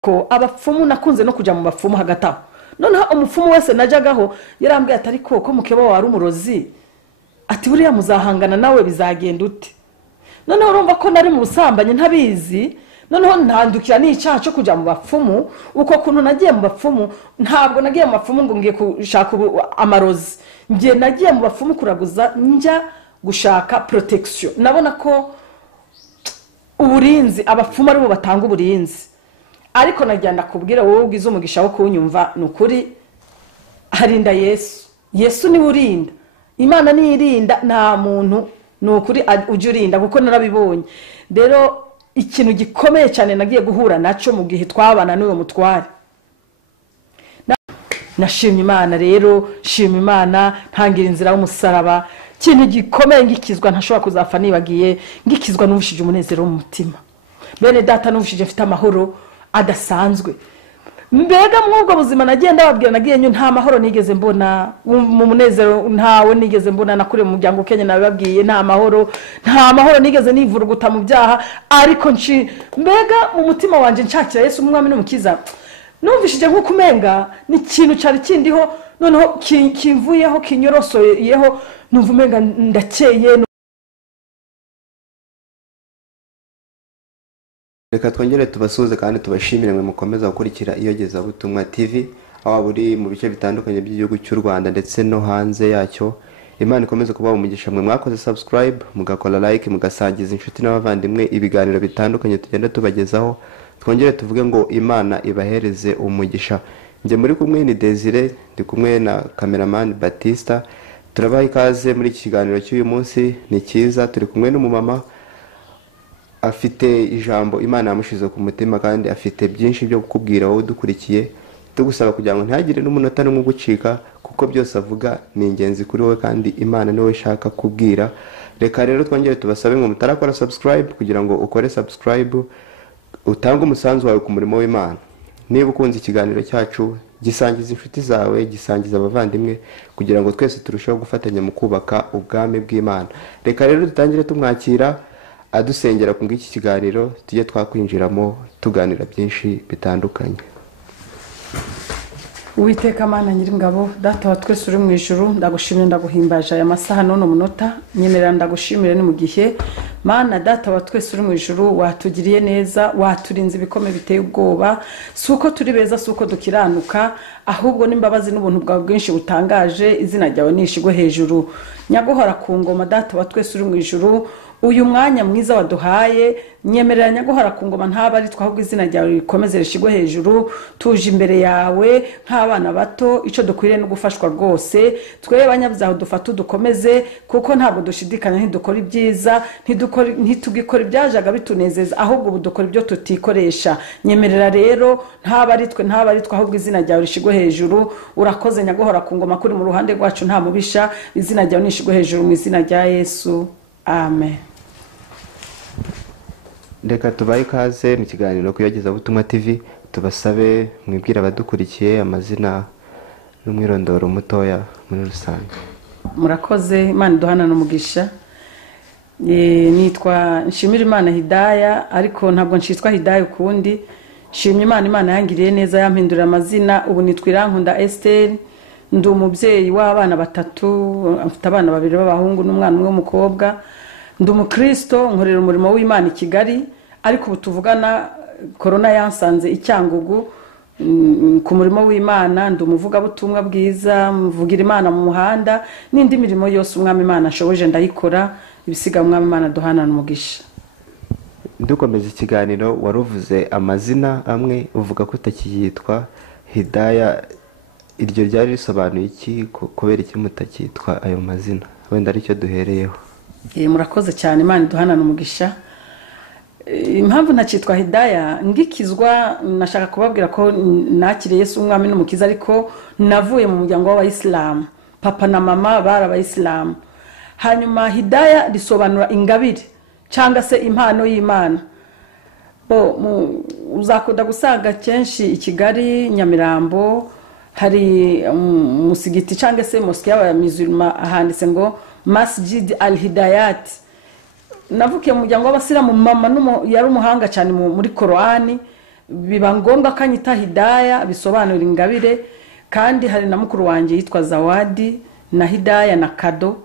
ko abapfumu nakunze no kujya mu bapfumu hagataho noneho umupfumu wese najagaho yarambwiye ati ariko ko mukeba wari umurozi ati buriya muzahangana nawe bizagenda ute noneho urumva ko nari mu busambanyi ntabizi noneho ntandukira n'icyaha cyo kujya mu bapfumu uko kuntu nagiye mu bapfumu ntabwo nagiye mu bapfumu ngo ngiye gushaka amarozi ngiye nagiye mu bapfumu kuraguza njya gushaka protection nabona ko uburinzi abapfumu aribo batanga uburinzi ariko najyanda kubwira wowe ugize umugisha wo kunyumva nukuri harinda Yesu ni urinda Imana ni irinda nta muntu nukuri uje urinda kuko narabibonye rero ikintu gikomeye cyane nagiye guhura naco mu gihe twabana n'uwo mutware nashimye Imana rero shimye Imana ntangira inzira y'umusaraba kintu gikomeye ngikizwa ntashobora kuzafa nibagiye ngikizwa n'ubushije umunezero mu mutima bene data n'ubushije mfite amahoro adasanzwe mbega mwubwo buzima nagenda babwira nagiye nyo nta mahoro nigeze mbona mu munezero ntawe nigeze mbona nakure mu muryango Kenya nababwiye nta mahoro nigeze nivuruguta mu byaha ariko mbega mu mutima wanje nshakira Yesu umwami n'umukiza numvishije nko kumenga ni ikintu cyari kindiho noneho kimvuyeho kinyorosoyeho numva umenga ndakeye. Reka twongere tubasuhuze kandi tubashimire mwe mukomeza gukurikira IYOGEZABUTUMWA TV aho buri mu bice bitandukanye by'igihugu cy'u Rwanda ndetse no hanze yacyo. Imana ikomeze kuba umugisha mwe mwakoze subscribe mugakora like mugasangiza inshuti n'abavandimwe ibiganiro bitandukanye tugenda tubagezaho. Twongere tuvuge ngo Imana ibahereze umugisha. Nje muri kumwe ni Desire ndi kumwe na cameraman Batista. Turabaha ikaze muri iki kiganiro cy'uyu munsi ni cyiza turi kumwe n'umumama afite ijambo Imana yamushize ku mutima kandi afite byinshi byo kukubwira wowe dukurikiye tugusaba kugira ngo ntagire n'umunota n'umwe gucika kuko byose avuga ni ingenzi kuri wowe kandi Imana niwe ishaka kubwira. Reka rero twongere tubasabe ngo mutarakora subscribe kugira ngo ukore subscribe utange umusanzu wawe ku murimo w'Imana. Niba ukunze ikiganiro cyacu gisangiza inshuti zawe gisangiza abavandimwe kugira ngo twese turusheho gufatanya mu kubaka ubwami bw'Imana. Reka rero dutangire tumwakira adusengera ku ngiki kiganiro tujye twakwinjiramo tuganira byinshi bitandukanye. Uwiteka Mana Nyiringabo data wa twese uri mu ijuru ndagushimira ndaguhimbaje aya masaha none umunota nyemerera ndagushimira ni mu gihe Mana data wa twese uri mu ijuru watugiriye neza waturinze ibikomeye biteye ubwoba suko turi beza suko dukiranuka ahubwo n'imbabazi n'ubuntu bwawe bwinshi butangaje izina ryawe nishigwe hejuru nyaguhora ku ngoma data wa twese uri mu ijuru uyu mwanya mwiza waduhaye nyemerera nyaguhora ku ngoma ntaba ari twahubwo izina ryawe rikomeze rishigwe hejuru tuje imbere yawe nk'abana bato ico dukwiriye no gufashwa rwose twebe banyabyaho dufata dukomeze kuko ntabwo dushidikanya ntidukora ibyiza ntitugikora ibyajaga bitunezeza ahubwo ubu dukora ibyo tutikoresha nyemerera rero ntaba ari twahubwo izina ryawe rishigwe hejuru urakoze nyaguhora ku ngoma kuri mu ruhande rwacu nta mubisha izina ryawe nishigwe hejuru mu izina rya Yesu amen. Reka tubaye ikaze mu kiganiro ku IYOGEZABUTUMWA TV tubasabe mwibwira abadukurikiye amazina n'umwirondoro mutoya muri rusange. Murakoze Imana duhana n'umugisha nitwa Nshimira Imana Hidaya ariko ntabwo nshitwa Hidaya ukundi nshimye Imana yangiriye neza yampindurira amazina ubu nitwa IRANKUNDA Esther ndi umubyeyi w'abana batatu afite abana babiri b'abahungu n'umwana umwe w'umukobwa ndi umukristo nkorera umurimo w'Imana i Kigali ariko ubu tuvugana corona yansanze icyangugu ku murimo w'Imana ndi umuvugabutumwa bwiza mvugira Imana mu muhanda n'indi mirimo yose umwami Imana ashoboje ndayikora ibisiga umwami Imana duhana n'umugisha. Dukomeza ikiganiro waruvuze amazina amwe uvuga ko utakiyitwa Hidaya iryo ryari risobanuye iki kubera iki mutakitwa ayo mazina wenda aricyo duhereyeho. Murakoze cyane Imana duhana n'umugisha. Impamvu ntakitwa Hidaya ngikizwa nashaka kubabwira ko nakire Yesu umwami n'umukiza ariko navuye mu muryango w'Abayisilamu papa na mama bari Abayisilamu hanyuma Hidaya risobanura ingabire cyangwa se impano y'Imana. Uzakuda gusanga kenshi i Kigali Nyamirambo hari musigiti cyangwa se mosque y'Abayisilamu ahanditse ngo Masjid al-Hidayat. Navukiye mu muryango w'Abasilamu mama yari umuhanga cyane muri Korani biba ngombwa ko anyita Hidaya bisobanura ingabire, kandi hari na mukuru wanjye yitwa Zawadi na Hidaya na Kado,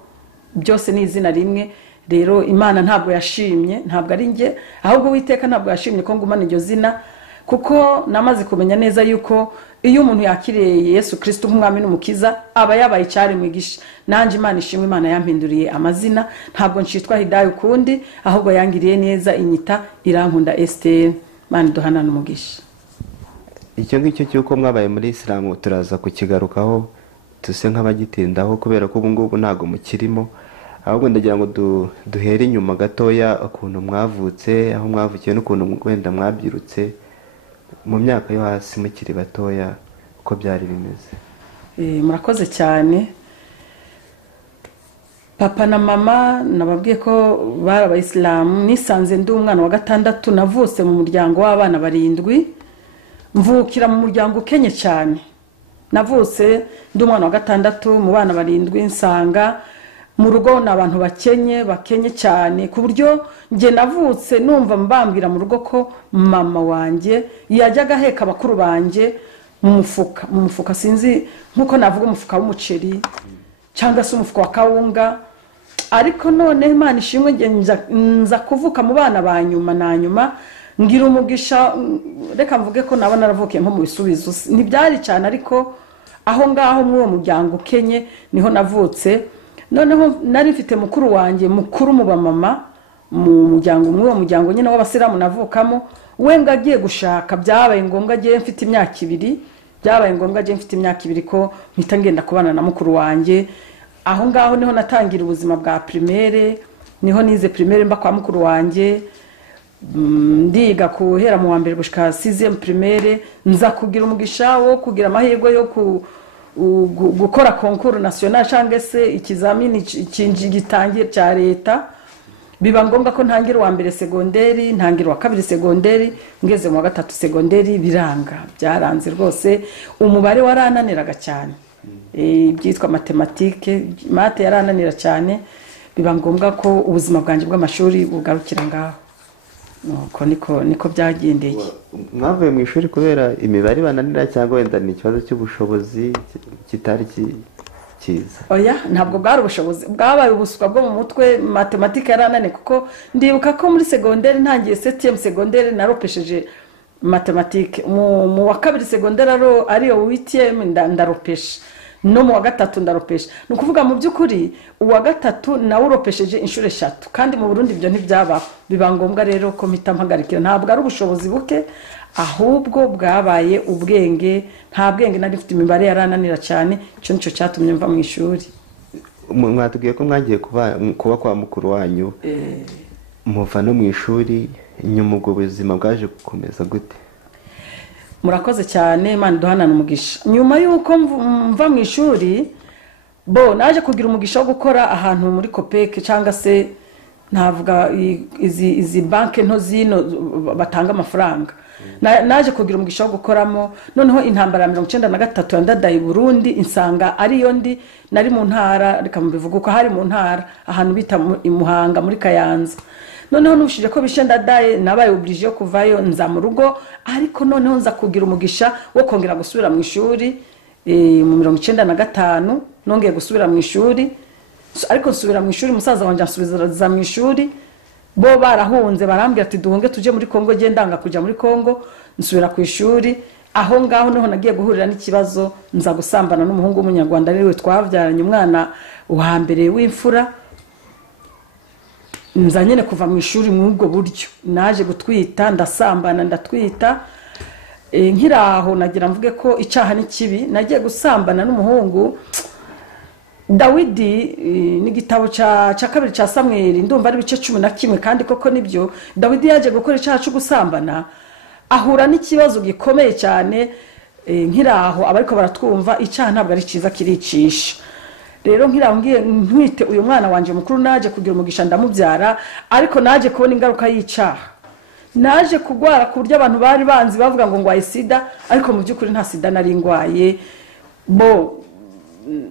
byose ni izina rimwe. Rero Imana ntabwo yashimye, ntabwo ari nge, ahubwo Uwiteka ntabwo yashimye ko ngumana iryo zina, kuko namaze kumenya neza yuko iyo umuntu yakiriye Yesu Kristo nk'umwami n'umukiza aba yabaye icyari mwigisha. Nanje Imana ishimwe, Imana yampinduriye amazina, ntabwo ncitwa Hidaya ukundi, ahubwo yangiriye neza inyita Irankunda Esther. Imana duhanana umugisha. icyo ngicyo cy'uko mwabaye muri Isilamu turaza kukigarukaho tuse nk'abagitindaho, kubera ko ubu ngubu ntabwo mukirimo. Ahubwo ndagira ngo duhere inyuma gatoya, ukuntu mwavutse, aho mwavukiye n'ukuntu wenda mwabyirutse mu myaka yo hasi mukiri batoya, uko byari bimeze. Murakoze cyane. Papa na mama nababwiye ko bari abayisilamu. Nisanze ndi umwana wa gatandatu, navutse mu muryango w'abana 7, mvukira mu muryango ukenye cyane. Navutse ndi umwana wa gatandatu mu bana 7, nsanga mu rugo n'abantu bakenye cyane, ku buryo nge navutse numva mbambwira mu rugo ko mama wanjye yajyaga heka bakuru banjye mu mufuka sinzi nkuko navuga umufuka w'umuceri cyangwa se umufuka wa kawunga. Ariko none Imana ishimwe, nge nza kuvuka mu bana ba nyuma na nyuma, ngira umugisha. Reka mvuge ko naba naravukiye nko mu bisubizo, ntibyari cyane, ariko aho ngaho muri uwo muryango ukenye niho navutse. Noneho nari mfite mukuru wanjye mukuru mu bamama mu muryango, muri uwo muryango nyine w'abasilamu navukamo. We ngagiye gushaka, byabaye ngombwa agiye mfite imyaka 2 ko mpita ngenda kubana na mukuru wanjye. Aho ngaho niho natangira ubuzima bwa primaire, niho nize primaire mba kwa mukuru wanjye, ndiga kuhera mu wa mbere gushika 6e primaire. Nza kugira umugisha wo kugira amahirwe yo gukora concours national cyangwa se ikizamini gitangiye cya leta. Biba ngombwa ko ntangira wa mbere segonderi, ntangira wa kabiri segonderi, ngeze mu wa gatatu segonderi. Biranga, byaranze rwose. Umubare warananiraga cyane, byitwa matematike, mate yarananira cyane. Biba ngombwa ko ubuzima bwanjye bw'amashuri bugarukira ngaho. Niko byagendeye. Mwavuye mu ishuri kubera imibare bananira cyangwa wenda ni ikibazo cy'ubushobozi kitari kiza? Oya, ntabwo bwari ubushobozi, bwabaye ubuswa bwo mu mutwe. Matematike yaranane, kuko ndibuka ko muri segonderi ntangiye 7e segonderi naropesheje matematike. Mu wa kabiri segonderi ariyo 8e ndaropesha, no mu wa gatatu ndaropesha. Ni ukuvuga mu by'ukuri uwa gatatu nawe uropesheje inshuro 3, kandi mu Burundi ibyo ntibyabaho. Biba ngombwa rero ko mpita mpagarikira. Ntabwo ari ubushobozi buke, ahubwo bwabaye ubwenge. Nta bwenge nari mfite, imibare yarananira cyane. Icyo nicyo cyatumye mva mu ishuri. Mwatubwiye ko mwagiye kuba kwa mukuru wanyu, muva no mu ishuri. Nyuma ubwo buzima bwaje gukomeza gute? Murakoze cyane, Imana duhanana umugisha. Nyuma yuko mva mu ishuri, naje kugira umugisha wo gukora ahantu muri Kopeke, cyangwa se navuga izi banke nto zino batanga amafaranga. Naje kugira umugisha wo gukoramo. Noneho intambara ya 1993 yandadaye Burundi, insanga ariyo ndi. Nari mu ntara, reka mbivuga ko hari mu ntara ahantu bita Muhanga muri Kayanza. Noneho nushije ko bishe ndadaye, nabaye oblige yo kuvayo nza mu rugo. Ariko noneho nza kugira umugisha wo kongera gusubira mu ishuri mu 1995. Nongeye gusubira mu ishuri, ariko nsubira mu ishuri musaza wanjye ansubiza mu ishuri. Bo barahunze, barambwira ati duhunge tuje muri Kongo. Gendanga kujya muri Kongo, nsubira ku ishuri. Aho ngaho niho nagiye guhurira n'ikibazo, nza gusambana n'umuhungu w'umunyarwanda ariwe twavyaranye umwana wa mbere w'imfura. Nza nyene kuva mu ishuri mu ubwo buryo, naje gutwita, ndasambana ndatwita. Nkiraho nagira mvuge ko icyaha ni kibi. Nagiye gusambana n'umuhungu Dawidi, n'igitabo cya kabiri cya Samuel, ndumva ari bice 11. Kandi koko nibyo, Dawidi yaje gukora icyaha cyo gusambana, ahura n'ikibazo gikomeye cyane. Nkiraho abariko baratwumva, icyaha ntabwo ari cyiza, kiricisha. Rero nkiraho ngiye ntwite uyu mwana wanje mukuru, naje kugira umugisha ndamubyara. Ariko naje kubona ingaruka y'icyaha, naje kugwara ku buryo abantu bari banzi bavuga ngo ngwaye sida, ariko mu by'ukuri nta sida nari ngwaye.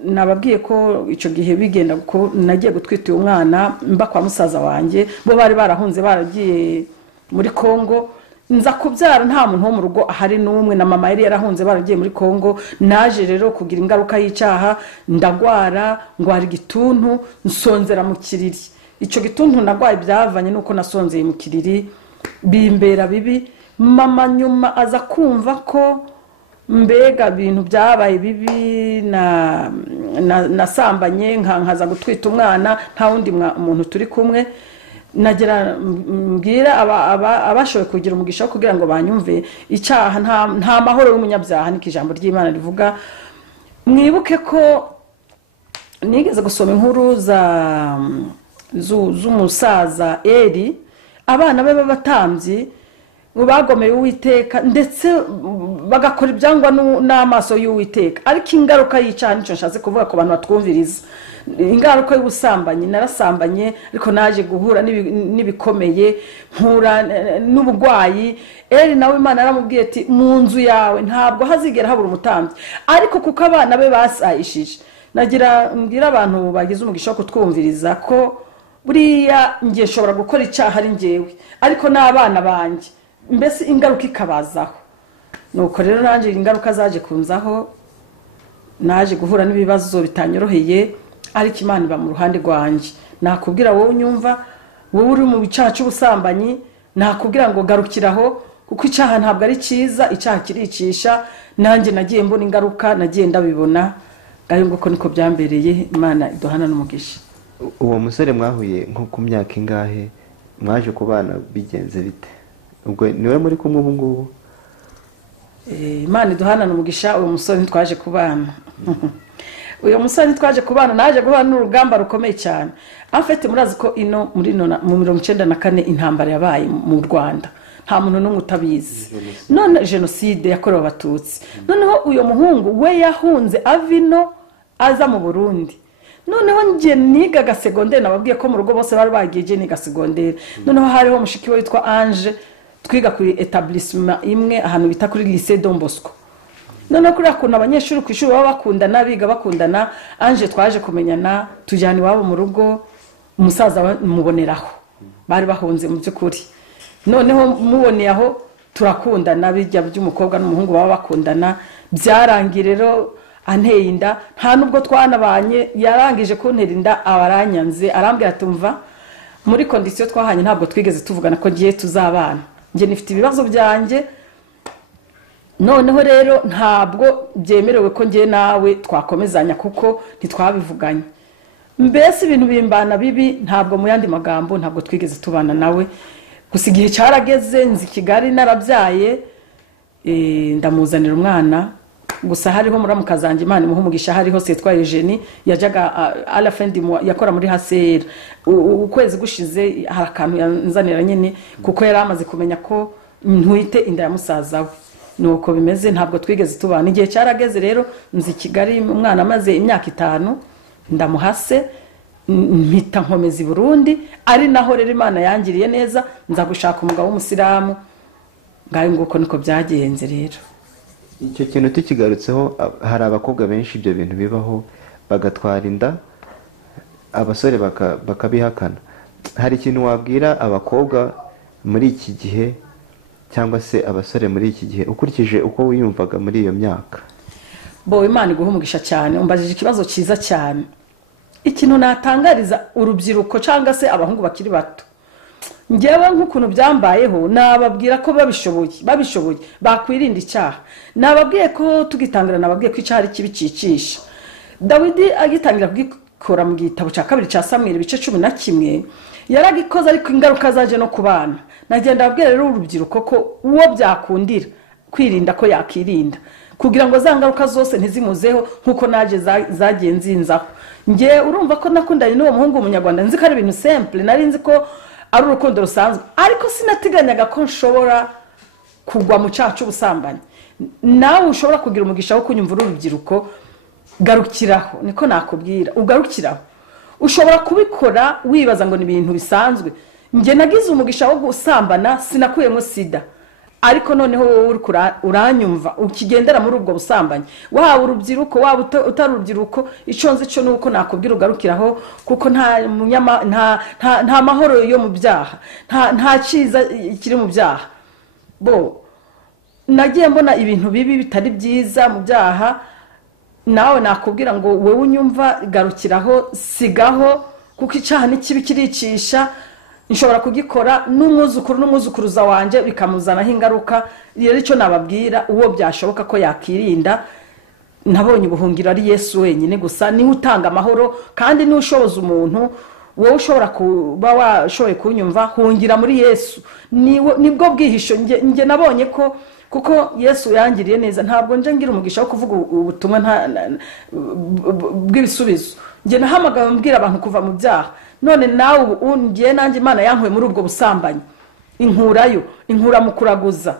Nababwiye ko icyo gihe bigenda ko nagiye gutwita uyu mwana mba kwa musaza wanjye. Bo bari barahunze, baragiye muri Kongo. nza kubyara nta muntu wo mu rugo ahari n'umwe, na mama yari yarahunze baragiye muri Kongo. Naje rero kugira ingaruka y'icyaha, ndagwara, ngwara igituntu, nsonzera mu kiriri. Icyo gituntu nagwaye byavanye nuko nasonzeye mu kiriri, bimbera bibi. Mama nyuma aza kumva ko mbega ibintu byabaye bibi, nasambanye nkaza gutwita umwana nta wundi muntu turi kumwe. Nagira mbwira abashoboye kugira umugisha kugira ngo banyumve, icyaha nta mahoro y'umunyabyaha niko ijambo ry'Imana rivuga. Mwibuke ko nigeze gusoma inkuru z'umusaza Eli, abana be b'abatambyi bagomeye Uwiteka ndetse bagakora ibyangwa n'amaso y'Uwiteka. Ariko ingaruka y'icyaha nicyo nshatse kuvuga ku bantu batwumviriza. Ingaruka y'ubusambanyi, narasambanye ariko naje guhura n'ibikomeye, mpura n'ubugwayi. Eli nawe Imana yaramubwiye ati mu nzu yawe ntabwo hazigera habura umutambyi. Ariko kuko abana be basayishije, nagira mbwira abantu bagize umugisha wo kutwumviriza ko buriya ngiye nshobora gukora icyaha ari njyewe, ariko n'abana banjye mbese ingaruka ikabazaho. Nuko rero nanjye ingaruka zaje kunzaho, naje guhura n'ibibazo bitanyoroheye, ariko Imana iba mu ruhande rwanjye. Nakubwira wowe unyumva, wowe uri mu bicaha cy'ubusambanyi, nakubwira ngo garukiraho, kuko icyaha ntabwo ari cyiza, icyaha kiricisha. Nanjye nagiye mbona ingaruka, nagiye ndabibona, ngayo nguko niko byambereye. Imana iduhana n'umugisha. Uwo musore mwahuye nko ku myaka ingahe, mwaje kubana bigenze bite? Ubwo niwe muri kumwe ubu ngubu? Imana iduhana n'umugisha. Uwo musore ntitwaje kubana. Uyu musore ntitwaje kubana, naje guhana n'urugamba rukomeye cyane. Afite murazi ko ino muri mu 1994 intambara yabaye mu Rwanda, nta muntu n'umwe utabizi. None genocide yakorewe abatutsi. Noneho uyo muhungu we yahunze avino aza mu Burundi. Noneho ngiye nigaga secondaire, nababwiye ko mu rugo bose bari bagiye niga secondaire. Noneho hariho mushiki we witwa Ange, twiga kuri établissement imwe ahantu bita kuri lycée Don Bosco. Noneho kuri akuna abanyeshuri ku ishuri baba bakundana, biga bakundana. Ange twaje kumenyana, tujyana iwabo mu rugo, umusaza muboneraho, bari bahunze mu by'ukuri. Noneho muboneye aho turakundana, bijya by'umukobwa n'umuhungu baba bakundana. Byarangiye rero anteye inda, nta nubwo twanabanye, yarangije kuntera inda abaranyanze, arambwira tumva muri condition twahanye ntabwo twigeze tuvugana ko giye tuzabana, nge nifite ibibazo byanjye. Noneho rero ntabwo byemerewe ko nge nawe twakomezanya kuko ntitwabivuganye. Mbese ibintu bimbana bibi, ntabwo mu yandi magambo ntabwo twigeze tubana nawe. Gusa igihe cyarageze nzi Kigali narabyaye, ndamuzanira umwana. Gusa hariho muramukazange Imana imuha umugisha, hariho Setwa Eugenie yajaga alafendi yakora muri HCR. Ukwezi gushize hari akantu yanzanira nyine, kuko yari amaze kumenya ko ntwite inda ya musaza we. Nuko bimeze, ntabwo twigeze tubana. Igihe cyarageze rero nzi Kigali, umwana amaze imyaka 5, ndamuhase mpita nkomeza i Burundi. Ari naho rero Imana yangiriye neza, nza gushaka umugabo w'umusilamu. Ngayo nguko niko byagenze rero. Icyo kintu tukigarutseho, hari abakobwa benshi ibyo bintu bibaho, bagatwara inda, abasore bakabihakana. Hari ikintu wabwira abakobwa muri iki gihe cyangwa se abasore muri iki gihe ukurikije uko wiyumvaga muri iyo myaka? Imana iguha umugisha cyane, umbajije ikibazo cyiza cyane. Ikintu natangariza urubyiruko cyangwa se abahungu bakiri bato, ngewe nk'ukuntu byambayeho, nababwira ko babishoboye bakwirinda icyaha. Nababwiye ko tugitangira, nababwiye ko icyaha ari kibicisha. Dawidi agitangira kugikora mu gitabo cya 2 cya Samuel ibice 11, yaragikoze ariko ingaruka zaje no kubana. Nagenda ababwira rero urubyiruko ko uwo byakundira kwirinda ko yakirinda, kugira ngo za ngaruka zose ntizimuzeho nkuko naje zagiye nzinzaho. Nge urumva ko nakundanye n'uwo muhungu w'umunyarwanda, nzi ko ari ibintu simple, nari nzi ko ari urukundo rusanzwe, ariko sinatiganyaga ko nshobora kugwa mu cyaha cy'ubusambanyi. Nawe ushobora kugira umugisha wo kunyumva urubyiruko, garukiraho, niko nakubwira, ugarukiraho. Ushobora kubikora wibaza ngo ni ibintu bisanzwe. Nge nagize umugisha wo gusambana, sinakuyemo sida, ariko noneho wowe uranyumva ukigendera muri ubwo busambanyi. Waba urubyiruko, waba utari urubyiruko, icyo nzi cyo nuko nakubwira ugarukiraho, kuko nta mahoro yo mu byaha, nta cyiza kiri mu byaha. bo nagiye mbona ibintu bibi bitari byiza mu byaha, nawe nakubwira ngo wowe unyumva garukiraho, sigaho, kuko icyaha n'ikibi kiricisha, nshobora kugikora n'umwuzukuruza wanje bikamuzanaho ingaruka. Rero icyo nababwira, uwo byashoboka ko yakirinda, nabonye ubuhungiro ari Yesu wenyine gusa, niwe utanga amahoro kandi niwe ushoboza umuntu. Wowe ushobora kuba washoboye kunyumva, hungira muri Yesu, nibwo bwihisho nge nabonye ko, kuko Yesu yangiriye neza. Ntabwo nje ngira umugisha wo kuvuga ubutumwa bw'ibisubizo, nge nahamagaye mbwira abantu kuva mu byaha. None nawe ngiye nanjye Imana yankuye muri ubwo busambanyi, inkura mu kuraguza.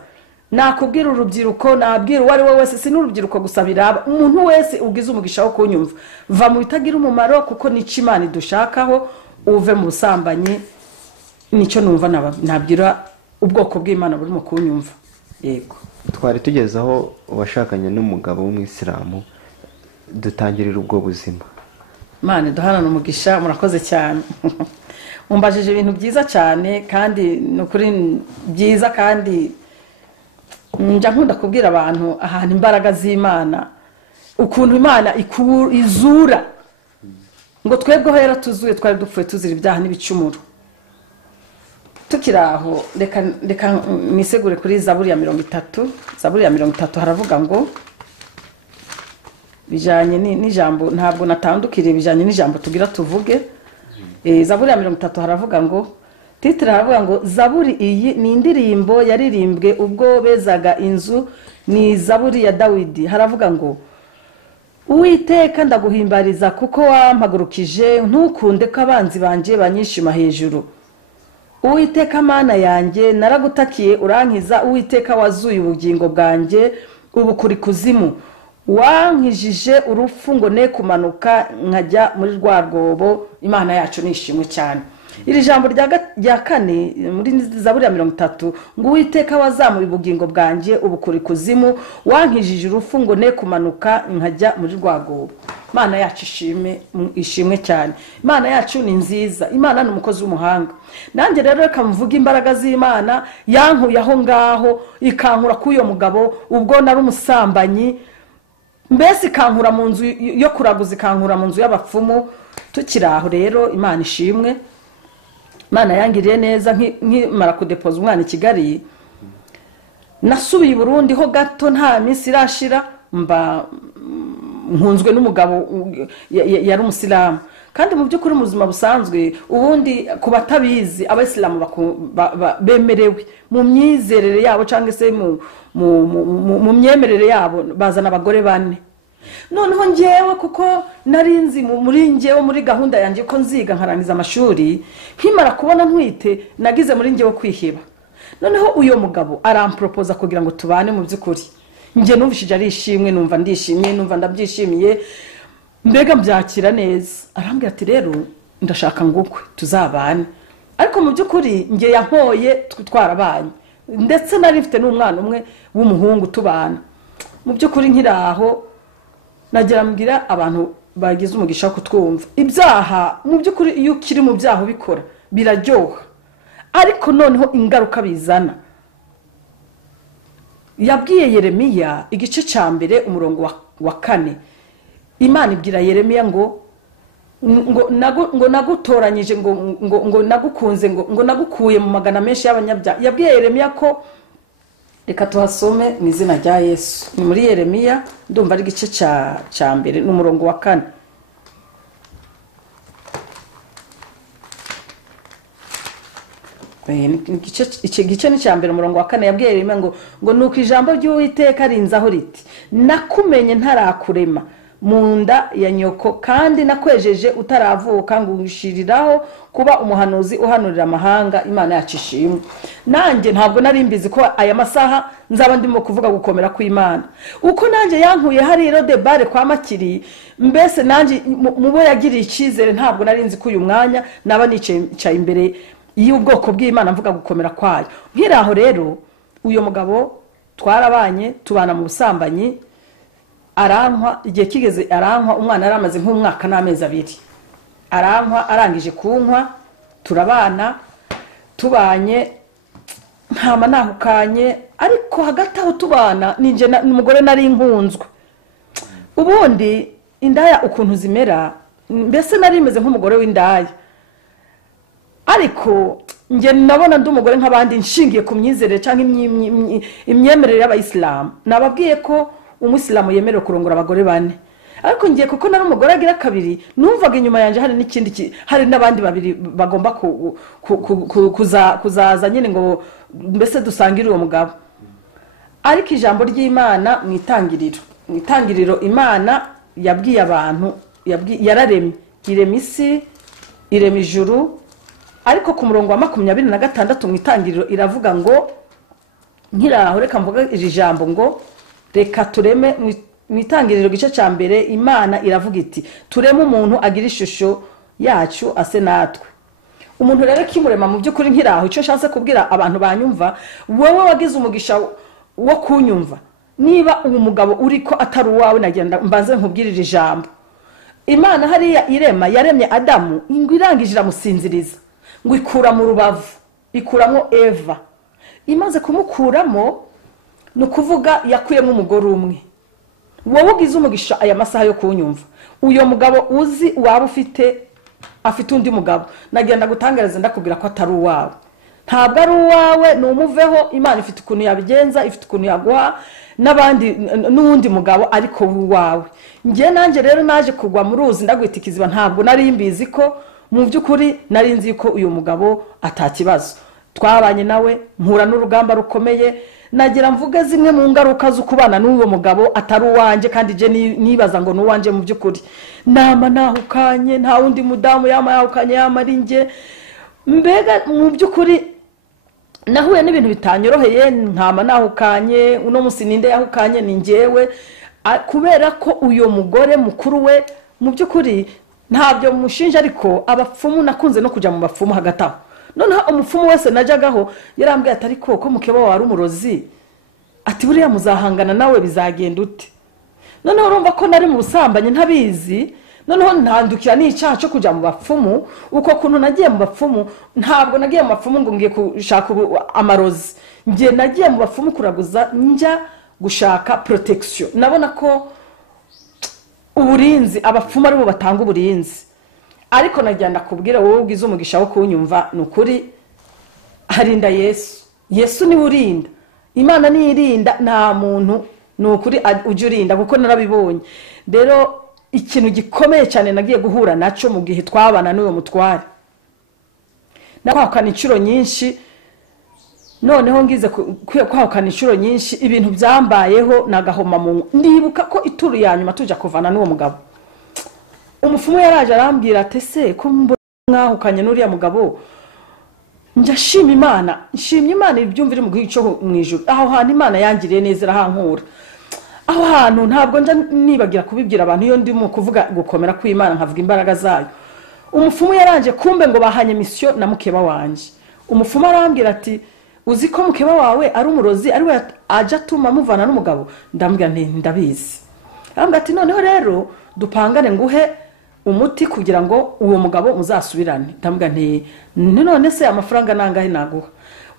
Nakubwira urubyiruko, nabwira uwo ari we wese, si n'urubyiruko gusa biraba, umuntu wese ugize umugisha wo kunyumva, va mu bitagira umumaro, kuko nico Imana idushakaho, uve mu busambanyi. Nicyo numva nabwira ubwoko bw'Imana buri mu kunyumva. Yego, twari tugeze aho washakanye n'umugabo w'umwisilamu, dutangirira ubwo buzima. Imana duhanana umugisha, murakoze cyane. Mumbajije ibintu byiza cyane, kandi nukuri byiza, kandi njya nkunda kubwira abantu ahantu imbaraga z'Imana, ukuntu Imana izura, ngo twebweho yaratuzuye, twari dupfuye tuzira ibyaha n'ibicumuro. Tukiraho, reka nisegure kuri Zaburi ya 30. Zaburi ya 30 haravuga ngo, bijanye n'ijambo, ntabwo natandukiriye bijanye n'ijambo tugira tuvuge. Zaburi ya 30 haravuga ngo, titire haravuga ngo, Zaburi iyi ni indirimbo yaririmbwe ubwo bezaga inzu, ni Zaburi ya Dawidi. Haravuga ngo, Uwiteka ndaguhimbariza kuko wampagurukije, ntukunde ko abanzi banje banyishima hejuru. Uwiteka Mana yanjye, naragutakiye urankiza. Uwiteka wazuye ubugingo bwanjye, ubu kuri kuzimu. Wankijije urupfu ngo ne kumanuka nkajya muri rwa rwobo. Imana yacu nishimwe cyane. Iri jambo rya kane muri Zaburi ya 30 ngo, Uwiteka wazamuye ubugingo bwanjye, ubu kuri kuzimu. Wankijije urupfu ngo ne kumanuka nkajya muri rwa rwobo. Imana yacu ishimwe cyane. Imana yacu ni nziza. Imana ni umukozi w'umuhanga. Nanjye rero reka mvuga imbaraga z'Imana yankuye aho ngaho, ikankura k'uyo mugabo ubwo nari umusambanyi, mbese ikankura mu nzu yo kuraguza, ikankura mu nzu y'abapfumu. Tukiraho rero, Imana ishimwe. Imana yangiriye neza, nkimara kudepoza umwana i Kigali, nasubiye i Burundi ho gato, nta minsi irashira mba nkunzwe n'umugabo yari umusilamu. Kandi mu by'ukuri mu buzima busanzwe, ubundi ku batabizi, abasilamu bemerewe mu myizerere yabo cyangwa se mu myemerere yabo bazana abagore 4. Noneho ngewe kuko narinzi muri gahunda yanjye ko nziga nkarangiza amashuri, nkimara kubona ntwite nagize muri ngewe kwiheba. Noneho uyo mugabo arampropoza kugira ngo tubane. Mu by'ukuri nge numvishije ari ishimwe, numva ndishimye, numva ndabyishimiye, mbega mbyakira neza. Arambwira ati rero ndashaka ngukwe tuzabane. Ariko mu by'ukuri nge yankoye twarabanye, ndetse nari mfite n'umwana umwe w'umuhungu tubana. Mu by'ukuri nkiraho nagira mbwira abantu bagize umugisha kutwumva, ibyaha mu by'ukuri iyo ukiri mu byaha ubikora biraryoha, ariko noneho ingaruka bizana. Yabwiye Yeremiya igice cya mbere umurongo wa 4. Imana ibwira Yeremiya ngo nagutoranyije, ngo nagukunze, ngo nagukuye mu magana menshi y'abanyabyaha. Yabwiye Yeremiya ko, reka tuhasome mu izina rya Yesu. Ni muri Yeremiya, ndumva ari igice cya mbere n'umurongo wa 4. Iki gice ni cya mbere umurongo wa 4. Yabwiye Yeremiya ngo nuko ijambo ry'Uwiteka rinzaho riti, nakumenye ntarakurema mu nda ya nyoko, kandi nakwejeje utaravuka, ngo ngushiriraho kuba umuhanuzi uhanurira amahanga. Imana yacu ishimwe. Nanjye ntabwo nari mbizi ko aya masaha nzaba ndimo kuvuga gukomera kw'Imana. Uko nanjye yankuye hari Herode bare kwa Makiri, mbese nanjye mubo yagiriye icyizere, ntabwo nari nzi ko uyu mwanya naba nicaye imbere y'ubwoko bw'Imana mvuga gukomera kwayo. Nkiraho rero uyo mugabo twarabanye, tubana mu busambanyi, arankwa. Igihe kigeze arankwa, umwana yaramaze nk'umwaka n'amezi 2. Arankwa, arangije kunkwa, turabana, tubanye, ntama nahukanye, ariko hagati aho tubana ninjye n'umugore nari nkunzwe. Ubundi indaya ukuntu zimera, mbese nari imeze nk'umugore w'indaya, ariko njye nabona ndi umugore nk'abandi nshingiye ku myizerere cyangwa imyemerere y'abayisilamu. Nababwiye ko umuyisilamu yemerewe kurongora abagore 4, ariko ngiye kuko nari umugore agira 2 numvaga inyuma yanjye hari n'ikindi, hari n'abandi 2 bagomba kuzaza nyine ngo mbese dusangire uwo mugabo. Ariko ijambo ry'Imana mu itangiriro Imana yabwiye abantu, yararemye, irema isi, irema ijuru. Ariko ku murongo wa 26 mu itangiriro iravuga ngo, nkiraho reka mvuga iri jambo ngo reka tureme. Mu itangiriro gice cya mbere Imana iravuga iti tureme umuntu agira ishusho yacu ase natwe. Umuntu rero kimurema mu by'ukuri nkiraho icyo nshatse kubwira abantu banyumva, wowe wagize umugisha wo kunyumva, niba uwo mugabo uri ko atari uwawe nagenda mbanze nkubwirira ijambo. Imana hariya irema yaremye Adamu, ngo irangije iramusinziriza, ngo ikura mu rubavu, ikuramo Eva. Imaze kumukuramo nukuvuga yakuyemo umugore umwe. Wowe ugize umugisha aya masaha yo kunyumva, uyo mugabo uzi waba afite undi mugabo, nagenda gutangariza ndakubwira ko atari uwawe. Ntabwo ari uwawe, numuveho. Imana ifite ukuntu yabigenza, ifite ukuntu yaguha n'abandi n'undi mugabo, ariko uwawe. Ngiye nanjye rero naje kugwa mu ruzi ndagwita ikiziba, ntabwo nari mbizi ko mu by'ukuri nari nzi ko uyu mugabo atakibazo. Twabanye nawe mpura n'urugamba rukomeye, nagira mvuge zimwe mu ngaruka zo kubana n'uwo mugabo atari uwanje, kandi je nibaza ngo n'uwanje mu by'ukuri. Nama nahukanye, nta wundi mudamu yahukanye yamari nge. Mbega mu by'ukuri nahuye n'ibintu bitanyoroheye, ntama nahukanye, uno musi ninde yahukanye ni ngewe, kubera ko uyo mugore mukuru we mu by'ukuri ntabyo mushinja. Ariko abapfumu nakunze no kujya mu bapfumu hagati aho. Noneho umupfumu wese najagaho yarambwiye ati ariko ko mukeba wari umurozi, ati buriya muzahangana nawe bizagenda ute. Noneho urumva ko nari mu busambanyi ntabizi, noneho ntandukira n'icyaha cyo kujya mu bapfumu. Uko kuntu nagiye mu bapfumu, ntabwo nagiye mu bapfumu ngo ngiye gushaka amarozi, ngiye nagiye mu bapfumu kuraguza, njya gushaka protection. Nabona ko uburinzi, abapfumu ari bo batanga uburinzi. Ariko najyanda kubwira wowe ugize umugisha wo kunyumva, nukuri harinda Yesu ni urinda. Imana ni irinda, nta muntu nukuri uje urinda, kuko narabibonye. Rero ikintu gikomeye cyane nagiye guhura naco mu gihe twabana n'uwo mutware, nakwahukana inshuro nyinshi. Noneho ngize kwahukana inshuro nyinshi, ibintu byambayeho nagahoma mu. Ndibuka ko ituru ya nyuma tujya kuvana n'uwo mugabo, umupfumu yaraje arambwira ati se ko mwahukanye n'uriya mugabo, njya shima Imana, nshimye Imana ibyumvire mu gico mu ijuru. Aho hantu Imana yangiriye neza irahankura. Aho hantu ntabwo njya nibagira kubibwira abantu iyo ndimo kuvuga gukomera kw'Imana, nkavuga imbaraga zayo. Umupfumu yaranje kumbe ngo bahanye mission na mukeba wanje. Umupfumu arambwira ati uzi ko mukeba wawe ari umurozi, ari we aja tuma muvana n'umugabo. Ndambwira nti ndabizi. Arambwira ati noneho rero dupangane nguhe umuti kugira ngo uwo mugabo muzasubirane. Ndambwira nti none se amafaranga nangahe naguha?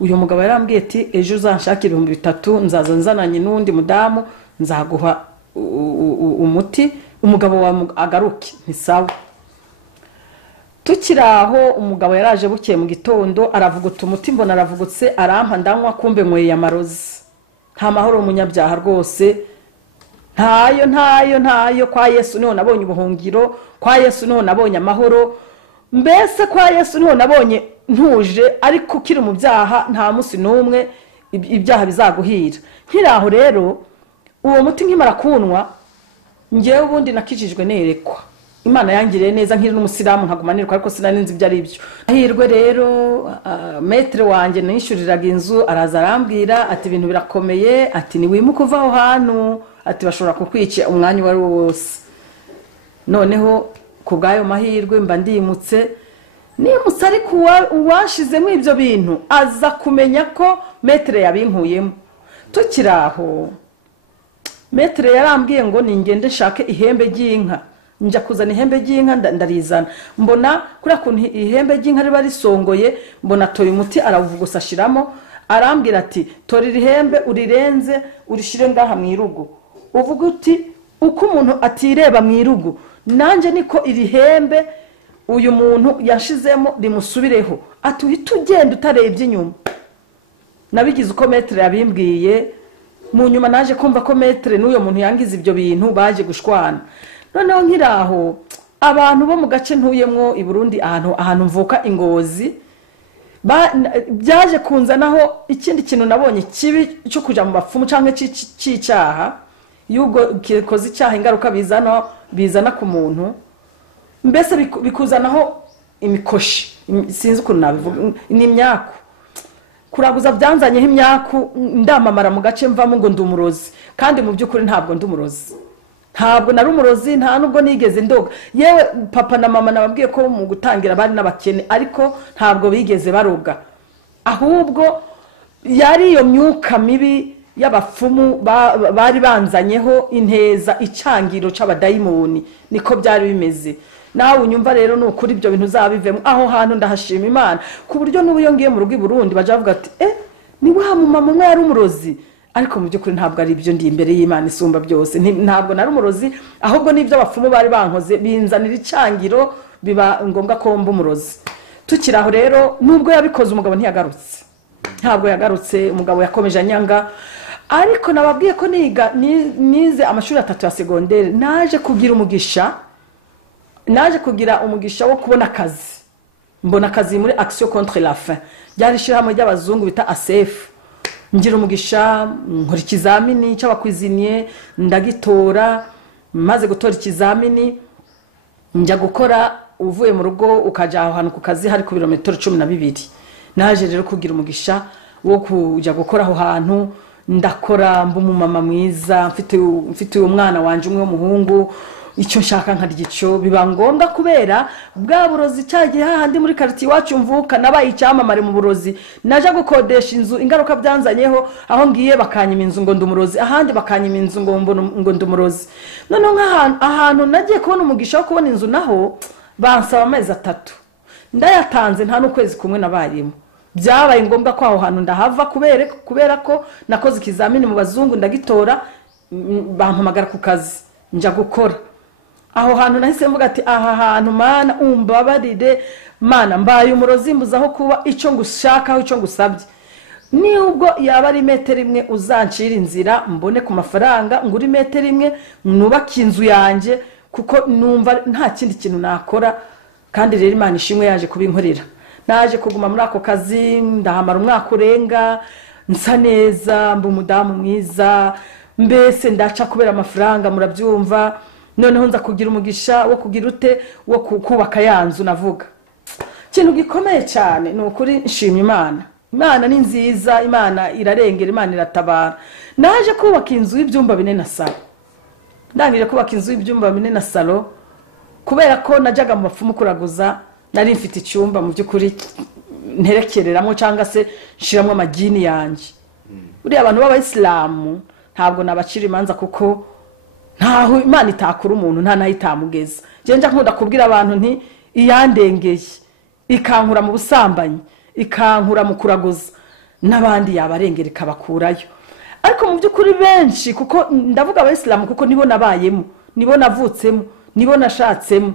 Uyu mugabo yarambwiye ati ejo uzanshakira 3,000 nzaza nzananye n'undi mudamu, nzaguha umuti umugabo wa agaruke. Ntisawa. Tukiraho umugabo yaraje bukeye mu gitondo aravuguta umuti, mbona aravugutse, arampa ndanywa, kumbe nyweye amarozi. Nta mahoro umunyabyaha rwose, ntayo. Kwa Yesu niho nabonye ubuhungiro, kwa Yesu niho nabonye amahoro, mbese kwa Yesu niho nabonye ntuje. Ariko kiri mu byaha nta musi n'umwe ibyaha bizaguhira. Nkiraho rero uwo muti nkimara kunwa, ngewe ubundi nakijijwe nerekwa. Imana yangiriye neza nkiri n'umusilamu nkagumanirwa, ariko sinaninzi ibyo ari byo. Ahirwe rero metre wanje nishuriraga inzu araza arambwira ati ibintu birakomeye, ati ni wimuka uva aho hantu, ati bashobora kukwica umwanya wari wose. Noneho kubgayo mahirwe mba ndimutse, nimutse ariko uwashizemo ibyo bintu aza kumenya ko metre yabinkuyemo. Tukiraho metre yarambwiye ngo ningende shake ihembe ry'inka. Njya kuzana ihembe ry'inka ndarizana, mbona kuri kuntu ihembe ry'inka riba risongoye, mbona toye umuti aravugusa ashiramo, arambwira ati tora irihembe urirenze urishire ngaha mu irugo uvuga uti uko umuntu atireba mu irugo nanje niko irihembe uyu muntu yashizemo rimusubireho ati uhita ugenda utarebye inyuma. Nabigize uko metre yabimbwiye mu nyuma naje kumva ko metre n'uyo muntu yangize ibyo bintu baje gushwana. Noneho nkiraho abantu bo mu gace ntuyemwo i Burundi ahantu mvuka Ingozi byaje kunzanaho ikindi kintu nabonye kibi cyo kuja mu bapfumu canke cicyaha yugo kikoze icyaha ingaruka bizana ku muntu mbese bikuzanaho imikoshi sinzi ukuntu nabivuga ni imyaku kuraguza byanzanyeho imyaku ndamamara mu gace mvamo ngo ndumurozi kandi mu byukuri ntabwo ndumurozi ntabwo nari umurozi nta nubwo nigeze ndoga yewe papa na mama nababwiye ko mu gutangira bari n'abakene ariko ntabwo bigeze baroga ahubwo yari iyo myuka mibi y'abapfumu bari banzanyeho inteza icangiro c'abadayimoni niko byari bimeze. Nawe unyumva rero n'ukuri ibyo bintu zabivemo aho hantu ndahashima Imana ku buryo n'ubuyo ngiye mu rugo i Burundi baje bavuga ati ni wa mama umwe yari umurozi ariko mu byukuri ntabwo ari ibyo ndi imbere y'Imana isumba byose ntabwo nari umurozi ahubwo n'ibyo abapfumu bari bankoze binzanira icangiro biba ngombwa ko mba umurozi. Tukiraho rero nubwo yabikoze umugabo ntiyagarutse ntabwo yagarutse umugabo yakomeje anyanga ariko nababwiye ko nize amashuri 3 ya secondaire naje kugira umugisha wo kubona akazi mbona akazi muri action contre la faim byari shirahamwe ry'abazungu bita ASF ngira umugisha nkora ikizamini cy'abakwiziniye ndagitora maze gutora ikizamini njya gukora uvuye mu rugo ukaja aho hantu ku kazi hari ku birometero 12 naje rero kugira umugisha wo kujya gukora aho hantu ndakora mbu mama mwiza mfite uwo mwana wanje umwe w'umuhungu icyo nshaka nkaryico biba ngombwa kubera bwa burozi cyagiye hahandi muri quartier wacu mvuka nabaye icyamamare mu burozi naje gukodesha inzu ingaruka byanzanyeho aho ngiye bakanyima inzu ngo ndumurozi ahandi bakanyima inzu ngo ndumurozi none ahantu nagiye kubona umugisha wo kubona inzu naho bansaba amezi 3 ndayatanze nta n'ukwezi kumwe nabayemo byabaye ngombwa ko aho hantu ndahava kubera ko nakoze ikizamini mu bazungu ndagitora bampamagara ku kazi nja gukora aho hantu nahise mvuga ati aha hantu Mana umbabarire Mana mbaye umurozi mbuzaho kuba icyo ngushakaho icyo ngusabye ni ubwo yaba ari metero imwe uzancira inzira mbone ku mafaranga nguri metero imwe nubaka inzu yanjye kuko numva nta kindi kintu nakora kandi rero Imana ishimwe yaje kubinkorera naje kuguma muri ako kazi ndahamara umwaka urenga nsa neza mba umudamu mwiza mbese ndaca kubera amafaranga murabyumva noneho nza kugira umugisha wo kugira ute wo kubaka yanzu navuga kintu gikomeye cyane ni ukuri nshima Imana ni nziza Imana irarengera Imana iratabara naje kubaka inzu y'ibyumba 4 na salo ndangije kubaka inzu y'ibyumba 4 na salo kubera ko najaga mu bapfumu kuraguza nari mfite icyumba mu byukuri nterekereramo cyangwa se nshiramo amagini yanjye uri abantu b'abayisilamu ntabwo nabacira imanza kuko ntaho Imana itakura umuntu nta naho itamugeza nje nkunda kubwira abantu nti iyandengeye ikankura mu busambanyi ikankura mu kuraguza n'abandi yabarengera ikabakurayo ariko mu byukuri benshi kuko ndavuga abayisilamu kuko nibo nabayemo nibo navutsemo nibo nashatsemo